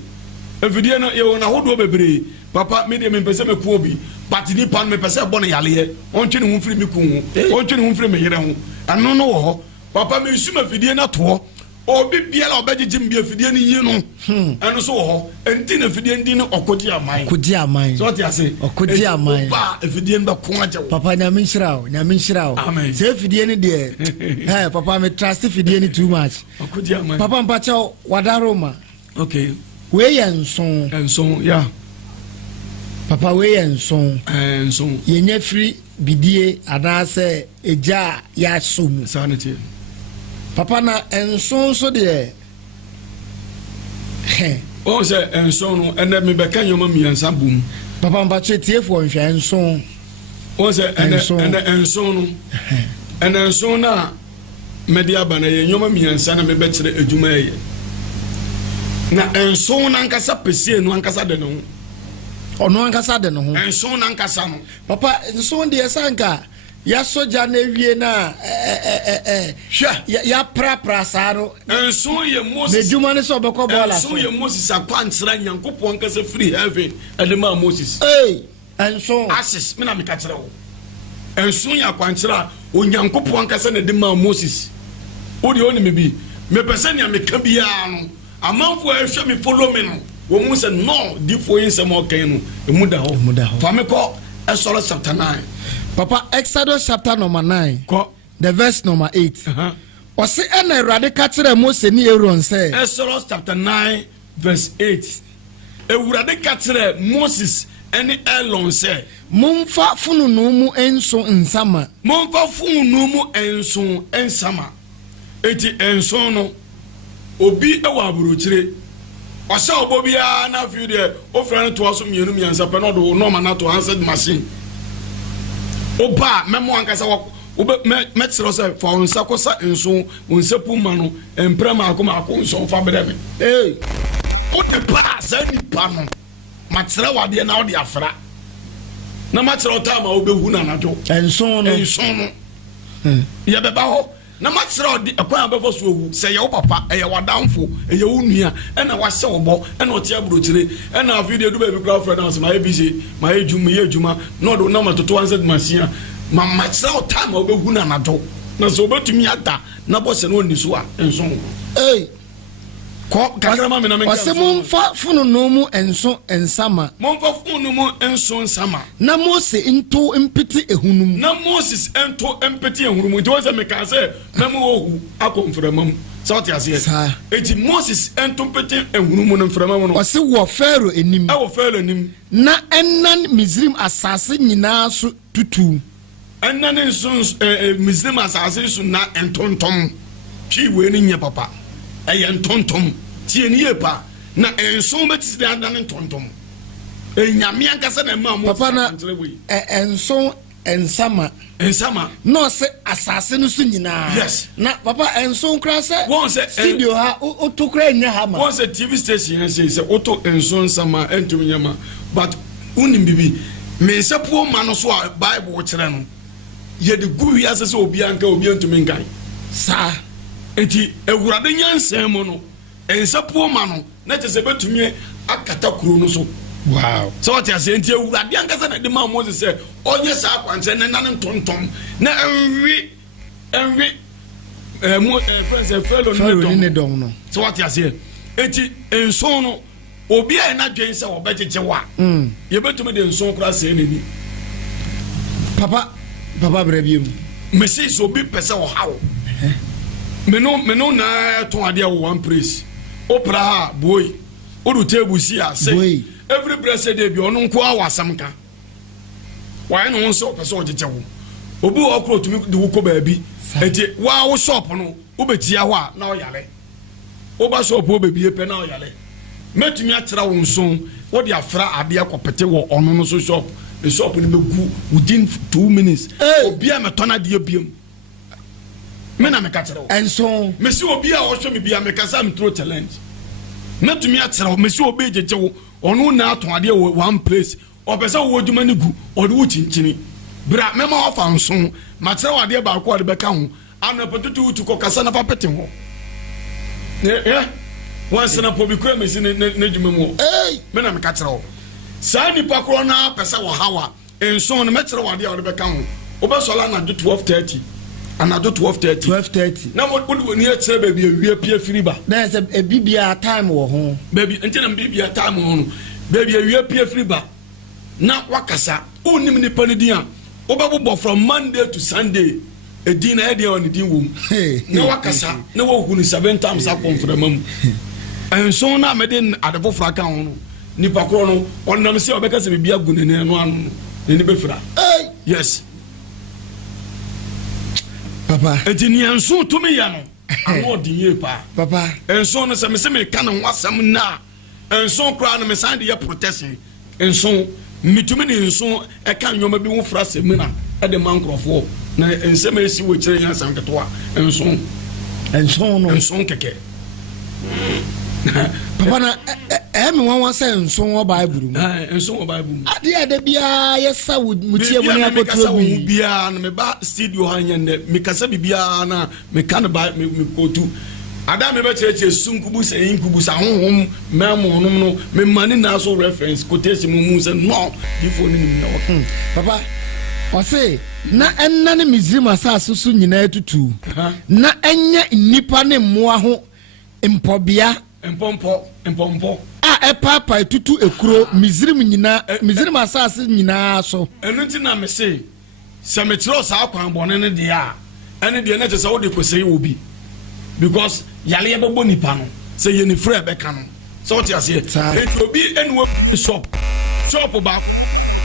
afidie no ye wona hodo bebre papa me de me pese me ku obi but ni pan me pese bo na yale ye ontwe ne hu firi me ku hu ontwe ne hu firi me yere hu ano no wo ho papa me suma afidie na to obi bia la obegigim bia afidie ni yi no eno so wo ho enti na afidie ndi no okoji aman so ti ase okoji aman ba afidie nda ko aje papa nyame nshirawo se afidie ni de papa me trust afidie ni too much okoji aman papa mpacha wadaroma okay we enson yeah papa we enson yenye free bidie adase eja ya som sanity papa na enson so de o se enson no ene me be kan yoma miansa bum papa mpacha tiefo nhwe enson o se ene enson no ene enson na media bana ye yoma miansa na me be kire adwuma ye na enson na nkasa pesie no ankasa de no ono ankasa de no ho enson na ankasa no papa enson de sanka ya soja na wie na ya pra saro enson ye Moses me djuma ne so beko bola enson ye Moses akwantsira nyankopon ankasa free heaven edema Moses enson access me na me ka kire wo enson ya akwantsira onyankopon ankasa na edema Moses odi oni me bi me pese ne me ka bia no amanfo ehwe me follow me no wo mu se no di fo yin se mo kan no emu da ho fa me ko Exodus chapter 9 papa Exodus chapter number 9 ko the verse number 8 o se ena Awurade ka kire Mose ni Aaron say Exodus chapter 9 verse 8 Awurade ka kire Moses ene Aaron say mumfa fununu mu enso nsama eti enso no obi ewa aburochire ose obobia na afi de ofra no to aso mienu miansa pe no do no ma na to answered machine oba memo ankasa wo metro say for onsa kosa enso onsa puma no emprema akoma nso fa bere me o de pa sa di pa no matra wade na wo de afra na matra ta ma obehu na na do enso no ye beba ho na matra odi akwan abefo so owu se ye wo papa ye wadamfo ye wo nua e na wa se wo bo e na o tia burochire e na video do baby girlfriend na ma ABC ma ejuma no do na matoto answered machine ma matra o time obehu na na do na so obetumi ada na bo se no ni so a enso ko kakrama me na me ose mumfa fununu mu enso ensama mumfa fununu mu enso nsama na Mose into empiti ehunum na Moses ento empiti ehunum nti wose me ka se na mu ohu akomframam sauti asie eti Moses ento empiti ehunum no mframam no ose wo Pharaoh enim na enan Misrim asase nyina so tutu enan enso Misrim asase so na entontom twi we ni nya papa eyen tontom tie ni epa na enso betisi de adan tontom enyame ankasa na ma mo papa na enso ensama no se asase no so nyina yes na papa enso nkra se won se studio ha otokra nya ha ma won se TV station se oto enso nsama entum nyama but unim bibi me se po ma no so a Bible kire no ye de gu wi asase obi anka obi entum nkan sa enti ewurade nyansen mu no ensapuo ma no na kyese betumi akata kuro no so. Wow. So what you say enti ewurade ankasa na de ma Moses say onye sa akwanse ne nan ntontom na enwi friends fellow ni dom no. So what you say enti enso no obi a na dwen se obekyeche wa ye betumi de enso kura se ne bi papa brabiem mesi so bi pese o hawo me no na to ade wo one praise opera ha boy odu table si a say every blessed day bi ono nko awasam ka why no so pese o gyegye wo obi o kro tumi de wo ko ba bi enti wa wo shop no obetia ho a na o yale oba shop o bebi pe na o yale metumi atira wo nso wo de afra ade akopete wo ono no so shop the shop ni megu within 2 minutes obi a metona de abiem me na me ka tira wo enso me si obi a wo hwe me bia me kasa me throw challenge metumi atira wo me si obi gyegye wo ono na aton ade wo one place opese wo dwuma ni gu o de wo chinchini bra me ma ofa nso ma tira wo ade ba ko ade beka ho ana potutu utuko kasa na fa pete ho once na po bi kura me si ne dwuma mu me na me ka tira wo sa nipa kro na pese wo hawa enso no metire wo ade a wo beka ho obesola na 12:30 anado 12:30 na mo do ni etire ba bi awie pie firi ba na se bibia time wo ho baby enti na bibia time ho no baby awie pie firi ba na wakasa onim nipa ne din a obebo from Monday to Sunday edin na edin on din wo na wakasa na wo hu ni 7 times akon frama mu enso na meden adefo fraka ho no nipa kro no onam se obeka se bibia gu ne no anu ne be fra yes papa enti ni enso to me ya no ano dinye pa papa enso no se me ka no wasam na enso kra no me san de protection enso mitumi ni enso e ka nyoma bi wo fra se me na e de mankrofo na ense me si wo kire yan sam keto enso keke papa na me wan say enso wo Bible mu enso wo Bible mu ade de bia yesa mutie bu ne akoto bi bia na me ba studio hanya ne me kasa bibia na me kan ba me kotu ada me ba cheche sunkubu se inkubu sa honhom memo no me mani na so reference quotation mu se no before ni no papa o say na enna ne Misrim asase so nyina tutu na enya nipa ne mmoa ho mpobia empompo a papa tutu ekuro Misrim asase nyina so enu ti na me say se me tro sa akwan bone ne de a ene de na tese wo de kosei obi because yale ye bebo nipa no se ye ni frɛ beka no so what you say et obi enu shop ba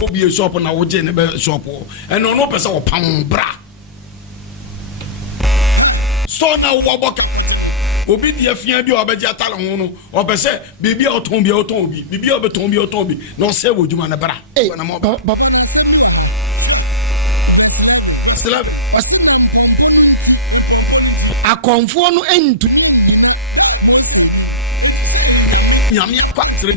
obi e shop na wo je ne be shop ene no pese wo pam bra so na wo boka obi dia fia bi obeje atale ho no opese bibi oton bi oton bi bibi obeton bi oton bi no se wo djuma na bra na mo akonfo no entu nyame kwatre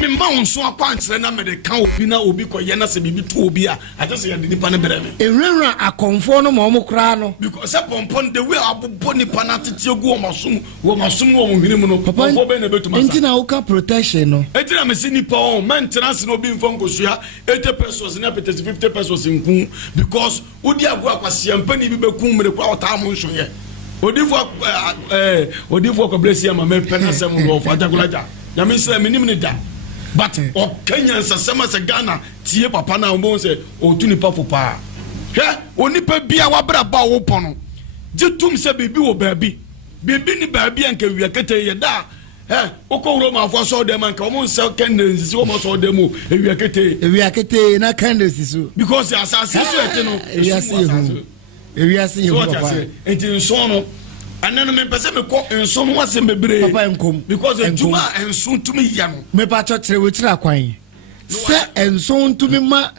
me ma wonso akwantre na me de kan obi na obi koye na se bibi to obi a atese ye de nipa ne bere me enwura akonfo no ma omo kra no because se pompon the way abobbo nipa na tete gu o masum wo hwini mu no pompon be na betuma enti na uka protection no enti na me se nipa on maintenance no obi mfo ngosua 80 pesos na 50 pesos nkun because odi agu akwase ampani bi bekun mere kwa ota mo nso ye odifo ko bless ma me penasem no for atakulaja ya me say me nim ni da but o Kenya sasema se Ghana tie papa na o say o tu ni papa pa hwe onipa bia wa bra ba wo pono jitum se bibi wo baabi bibi ni baabi anka wiakete ye da okowro ma afo so dem anka o mo se Kenya o mo so dem o wiakete na Kenya so because asase so ete no ewiase ye papa enti nso no anano me pese me ko nso no wase mebre papa enkom because ejuma enso tumi ya no me pa cho kire we kire akwan se enso tumi ma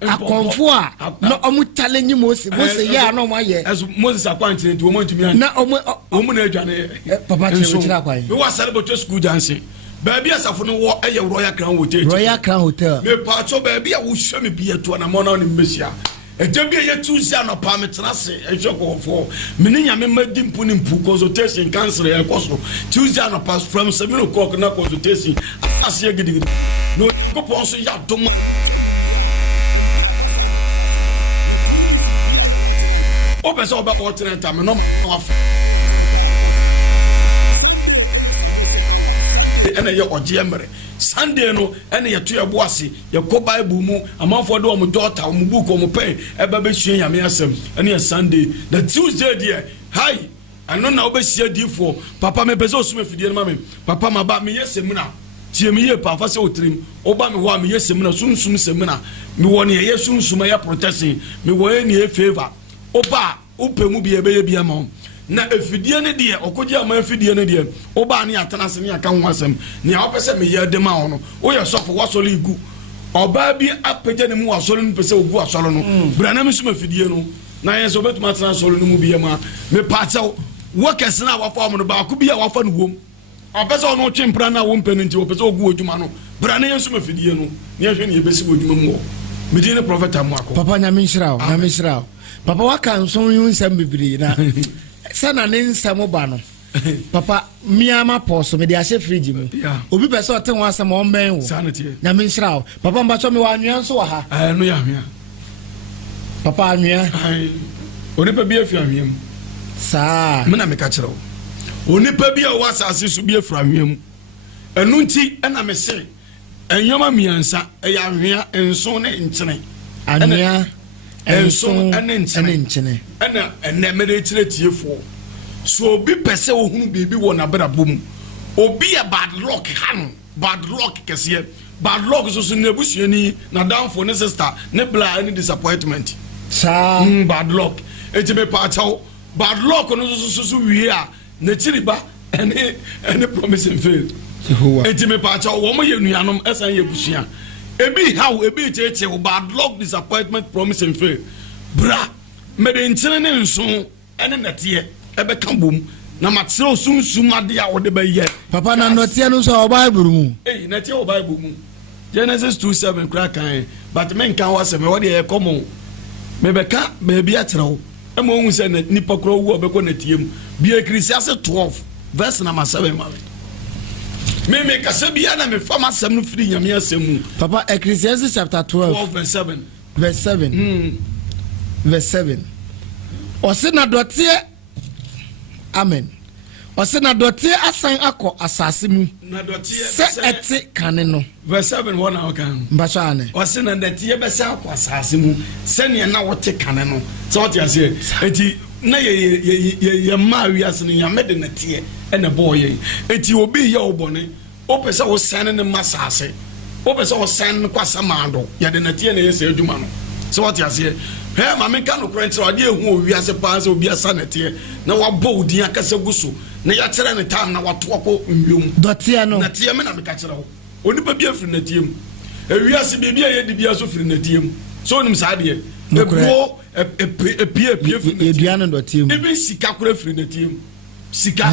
akonfo a no omu challenge Moses ya no ma ye Moses akwan kire nti o mo ntumi an na omu na adwane papa kire we kire akwan me wa sare boto school janse baby asafo no wo Royal Crown Hotel me pa cho baby a wo hwe me bia to na mo na ni mesia eje bia ye Tuesday no pa metena se ehwe ko meni nyame madi mpu ni mpu consultation cancel e koso Tuesday no pa from 7 o'clock na consultation asie gidigidi no ko ponso ya dom o be so ba continental me no ma ena ye oje emre Sunday no ene ye to ye boase ye ko Bible mu amanfo de o mu daughter o mu book o mu pen e ba be hwe nyame asem ene ye Sunday the Tuesday there hi ano na obehia difo papa me pese osuma fidie no ma me papa ma ba me ye semina tie me ye pa fa se otrim o ba me ho a me ye semina sunsum semina me woni ye sunsum ya protection me wo ye ni favor o ba o pemu bi e be ye bi ama na efidie ne de okoji ama efidie ne de oba ne atana se ne aka ho asem ne a opese me ye de ma ho no o ye sofo wasole igu oba bi apege ne mu wasole no pese ogu wasole no brana me suma efidie no na ye so betuma atana sole no mu bi ma me pacha workers na wafa mo no ba ko bi a wafa no wom opese ono twempra na wo mpeni nti opese ogu odwuma no brana ye suma efidie no ne hwe ne ye besi odwuma mu wo me di ne prophet amako papa nyame nhyira papa waka nso yu nsem bibiri na sana ne nsem ba no papa miama poso me de ahye fridge mu obi pese o te ho asem o mben wo na me nhyira papa mba cho me wa anwea nso wa ha no ya hwea papa anwea onipa bi afi anwea mu saa me na me ka kire wo onipa bi a wa asase so bi afi anwea mu enu nti na me se enyoma miansa eya anwea enso ne nkyene anwea enso ene nkyene ene me de kire tiefo so obi pese ohunu bibi wo na brabom obi a bad luck kese bad luck so na busuani na downfall ne sister ne bla any disappointment sa bad luck ejime pa chawo bad luck no so wie a na chiriba any promise and fail ejime pa chawo wo mo ye nuanom esan ye busua ebi how ebi cheche bad luck disappointment promise and fail bra me de nkyene ne nso ene nete ebe kambom na matse sumsum ade a wode be ye papa na note no so Bible mu nete o Bible mu Genesis 2:7 kra kan but men kan wase me wode e komo me be ka be bia kyerɛw e mo hu se nipa kro wu obekɔ natiem bi Ecclesiastes 12 verse number 7 me ka se bia na me fama asɛm no firi nyame asɛm mu papa Ecclesiastes chapter 12 verse 7 osina dotie amen osina dotie asan akɔ asase mu na dotie se ete kane no verse 7 wona kan mbacha ane osina dotie be se akɔ asase mu se ne na wote kane no so what you say enti na ye ma wiase no ya mede na tie ene boye enti obi ye obone o pese wo sane ne masase o pese wo sane kwasa mando ya de na tie na ye se adwuma no so what you say he ma me kan no krenche ade ehu owiase pa se obi asa na tie na wabɔ odin akasa guso na ya kyerɛ ne tam na wato akɔ nwom dotia no na tie me na me ka kyerɛ wo onipa bi afiri na tie mu ewiase bi bia ye de bia so firi na tie mu so onim sa de ebro epie firi na tie mu dotia mu ebi sika kora firi na tie mu sika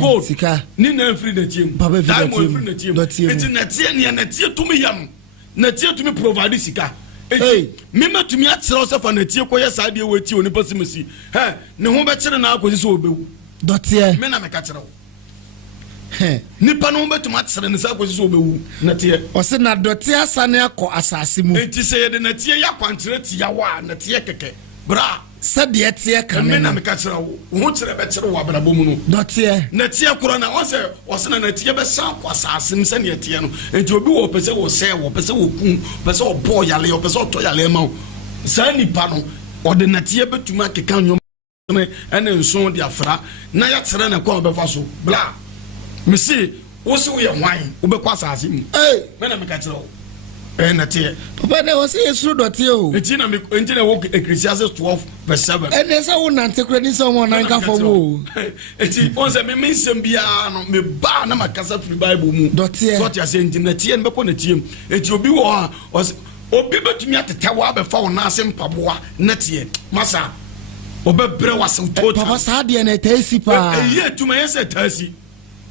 gold sika ni na firi na tie mu firi na tie mu eti na tie ne na tie tumi yam na tie tumi provide sika mema tumi akyerɛ sɛ fa na tie kɔyɛ saa deɛ wɔti onipa simasi ne ho bɛkyere na akɔsi sɛ ɔbɛwu dɔteɛ me na meka kyerɛ wo nipa no ho bɛtumi akyerɛ ne sɛ akɔsi sɛ ɔbɛwu na teɛ ɔse na dɔteɛ asane akɔ asase mu enti sɛ yɛde na tie yɛ akwankyerɛ tia wo a na teɛ kɛkɛ bra sɛdeɛ teɛ kane me na meka kyerɛ wo ho kyerɛ bɛkyerɛ wɔ abrabɔ mu no dɔteɛ na tie korɔ na ɔse na tie bɛsa akɔ asase mu sɛneɛ teɛ no enti obi wɔ pɛ sɛ wɔsɛe wɔ pɛ sɛ wɔku pɛ sɛ ɔbɔɔ yale ɔpɛ sɛ ɔtɔ yale ma wo saa nipa no ɔde na tie bɛtumi akeka nnwom ɛne nso de afra na yɛkyerɛ ne kɔ ɔbɛfa so bla mese wo se woyɛ hwan wobɛkɔ asase mu me na meka kyerɛ wo na tie papa ne wose yesuru dotie o enti na wo Ecclesiastes 12:7 ene sa wo nante kura ni so mo nan ka fo wo enti on se me nsem bia no me ba na makasa firi Bible mu dotie so tia se enti na tie no bɛkɔ na tie mu enti obi wo a obi betumi atetawo abɛfa wo na ase mpaboa na tie masa obebre wase total papa sa de na taisi pa eye tuma yese taisi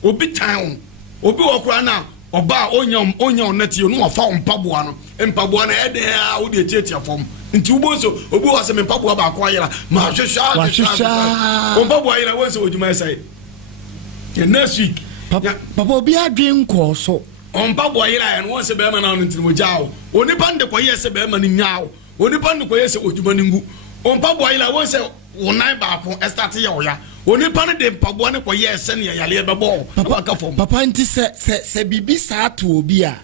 obi tan obi wo kura na oba onya onatie no wafa mpaboa no ede a wo de tietia fom nti uboso obi wa se me mpaboa ba kwa yira ma hwehwa o mpaboa yira wo se odwuma sai next week papa obi adwen kɔ so on mpaboa yira ya no wo se be ma na no ntimo jaawo onipa nde koye se be ma ni nyaawo onipa nde koye se odwuma ni ngu on mpaboa yira wo se wonan ba ko start ye wo ya onipa ne de mpaboa ne koye se ne yale be bo papa nti se bibi saa to obi a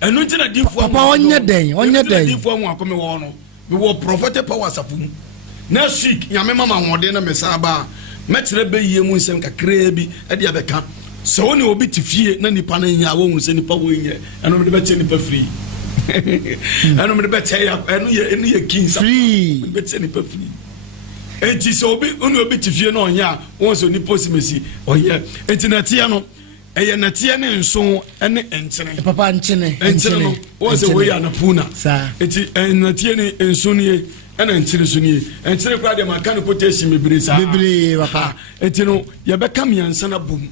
enu nti na difo papa onye den difo mu akome wo no me wo prophetic power sapum next week nyame mama hode na me saba metre be yie mu nsem kakra bi e de abeka so woni obi tifie na nipa na nya wo hu se nipa wo nye eno me be che nipa free eno me be che ya eno ye kinsa free be che nipa free enti so obi oni obi tifie na onya won so nipa simesi oye enti na tia no eye na tie ne nso ene enkyene papa enkyene no wo se we ya na puna enti na tie ne nso ne ena enkyene so ne enkyene kwa de maka ne potassium bebre papa enti no ye be kam yansa na bom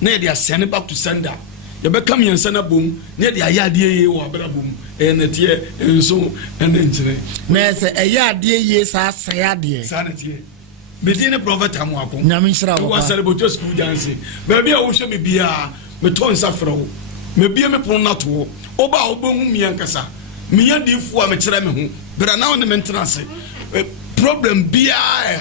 na ye de asene back to sender ye be kam yansa na bom na ye de ayade ye wo abra bom na tie nso ene enkyene na se ayade ye sa sayade sa na tie bedine prophet amwako nyame nshira wo wa celebrate school dance baby a wo hwe me bia me ton safra wo me bia me pon na to oba obo hu mi ankasa me ya difu a me kire me hu bra na won me ntena se problem bia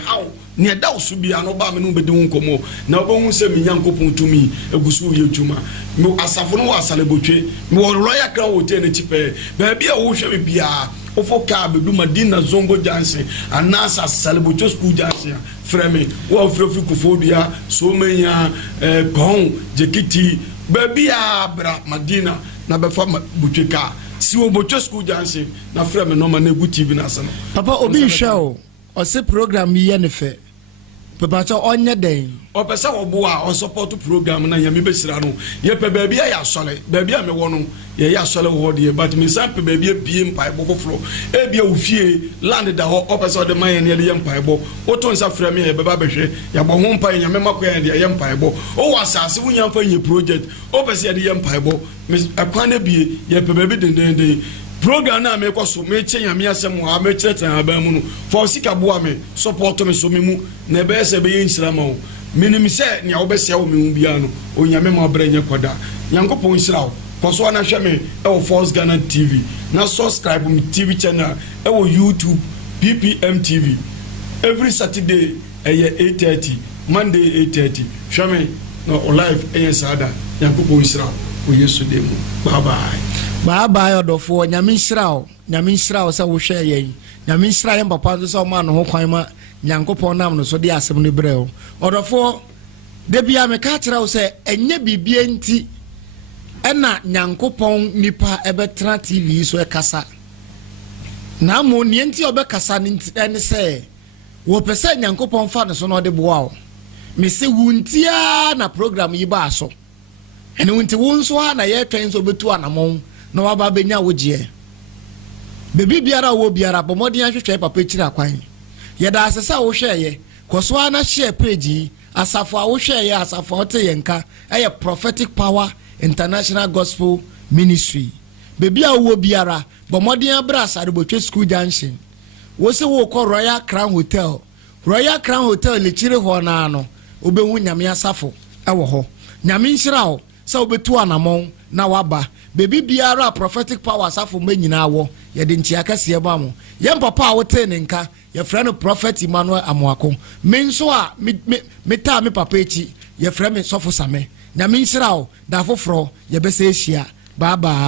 how ne da wo so bia no ba me no bedi won komo na obo hu se me nyankopon tumi egusu ye djuma me asafo no wa salebotwe me wo roya kra wo te na chipe baby a wo hwe me bia ofo ka bedu madina zongo janse anasa salebocho school janse freme wo ofrefi kufobia so menya kon jekiti babia bra madina na befa butweka si wo bocho school janse na freme no ma na gu tv na asano papa obi hwe o se program yi ne fe papa cho onye den o pesa wo bo a o support program na yami besira no ye pe babia ya sole babia me wo no ye ya sole wo de but me sample babia bie mpai bo foforo e bia wo fie land da ho o pesa de man ye de ye mpai bo o to nsa frame ye baba behwe ya bo ho mpai nyame makoya de ye mpai bo o wasase wunya fa ye project o pesa ye de ye mpai bo akwana bie ye pe babi den program na me kwaso me chenya me asem ha me cheta aba mu no for sika boa me support me so me mu na be se be yin ma wo minim se ne wo be se wo me hu bia no onyame ma branya koda nyankopon nsira wo kwaso na hwe me e wo Force Ghana TV na subscribe me TV channel e wo YouTube PPM TV every Saturday 8:30 Monday 8:30 hwe me no live e sada nyankopon nsira wo Yesu demu bye bye odofo nyame nhyira o se wo hwe yen nyame nhyira yen papa so se ma no ho kwan ma nyankopon nam no so de asem no brɛ o odofo de bia me ka kyerɛ wo se enye bibie nti ɛna nyankopon nipa ɛbɛtra TV so ɛkasa na mo ne nti ɔbɛkasa ne nti ɛne sɛ wo pɛsɛ nyankopon fa no so no de boa o me se wuntia na program yi ba so ene wunti wonso ha na ye twen so betu anamon na waba benya wogye bebi biara wo biara bomodin ahwehwe papa kira kwan ye da asesa wo hweye koso ana share page asafo a wo hweye asafo te yenka eye Prophetic Power International Gospel Ministry bebi a wo biara bomodin abra Sadebotwe School Junction wo se wo ko Royal Crown Hotel le chire ho na ano obehu nyame asafo ewo ho nyame nhyira wo sa obetu anamon na waba bebi biara Prophetic Power asafo manyina wo ye de ntia kase ba mo ye papa a wote ne nka ye frɛ no Prophet Emmanuel Amoako me nso a me ta me papa echi ye frɛ me sofo same nyame nhyira wo da foforo ye bese ehia bye bye.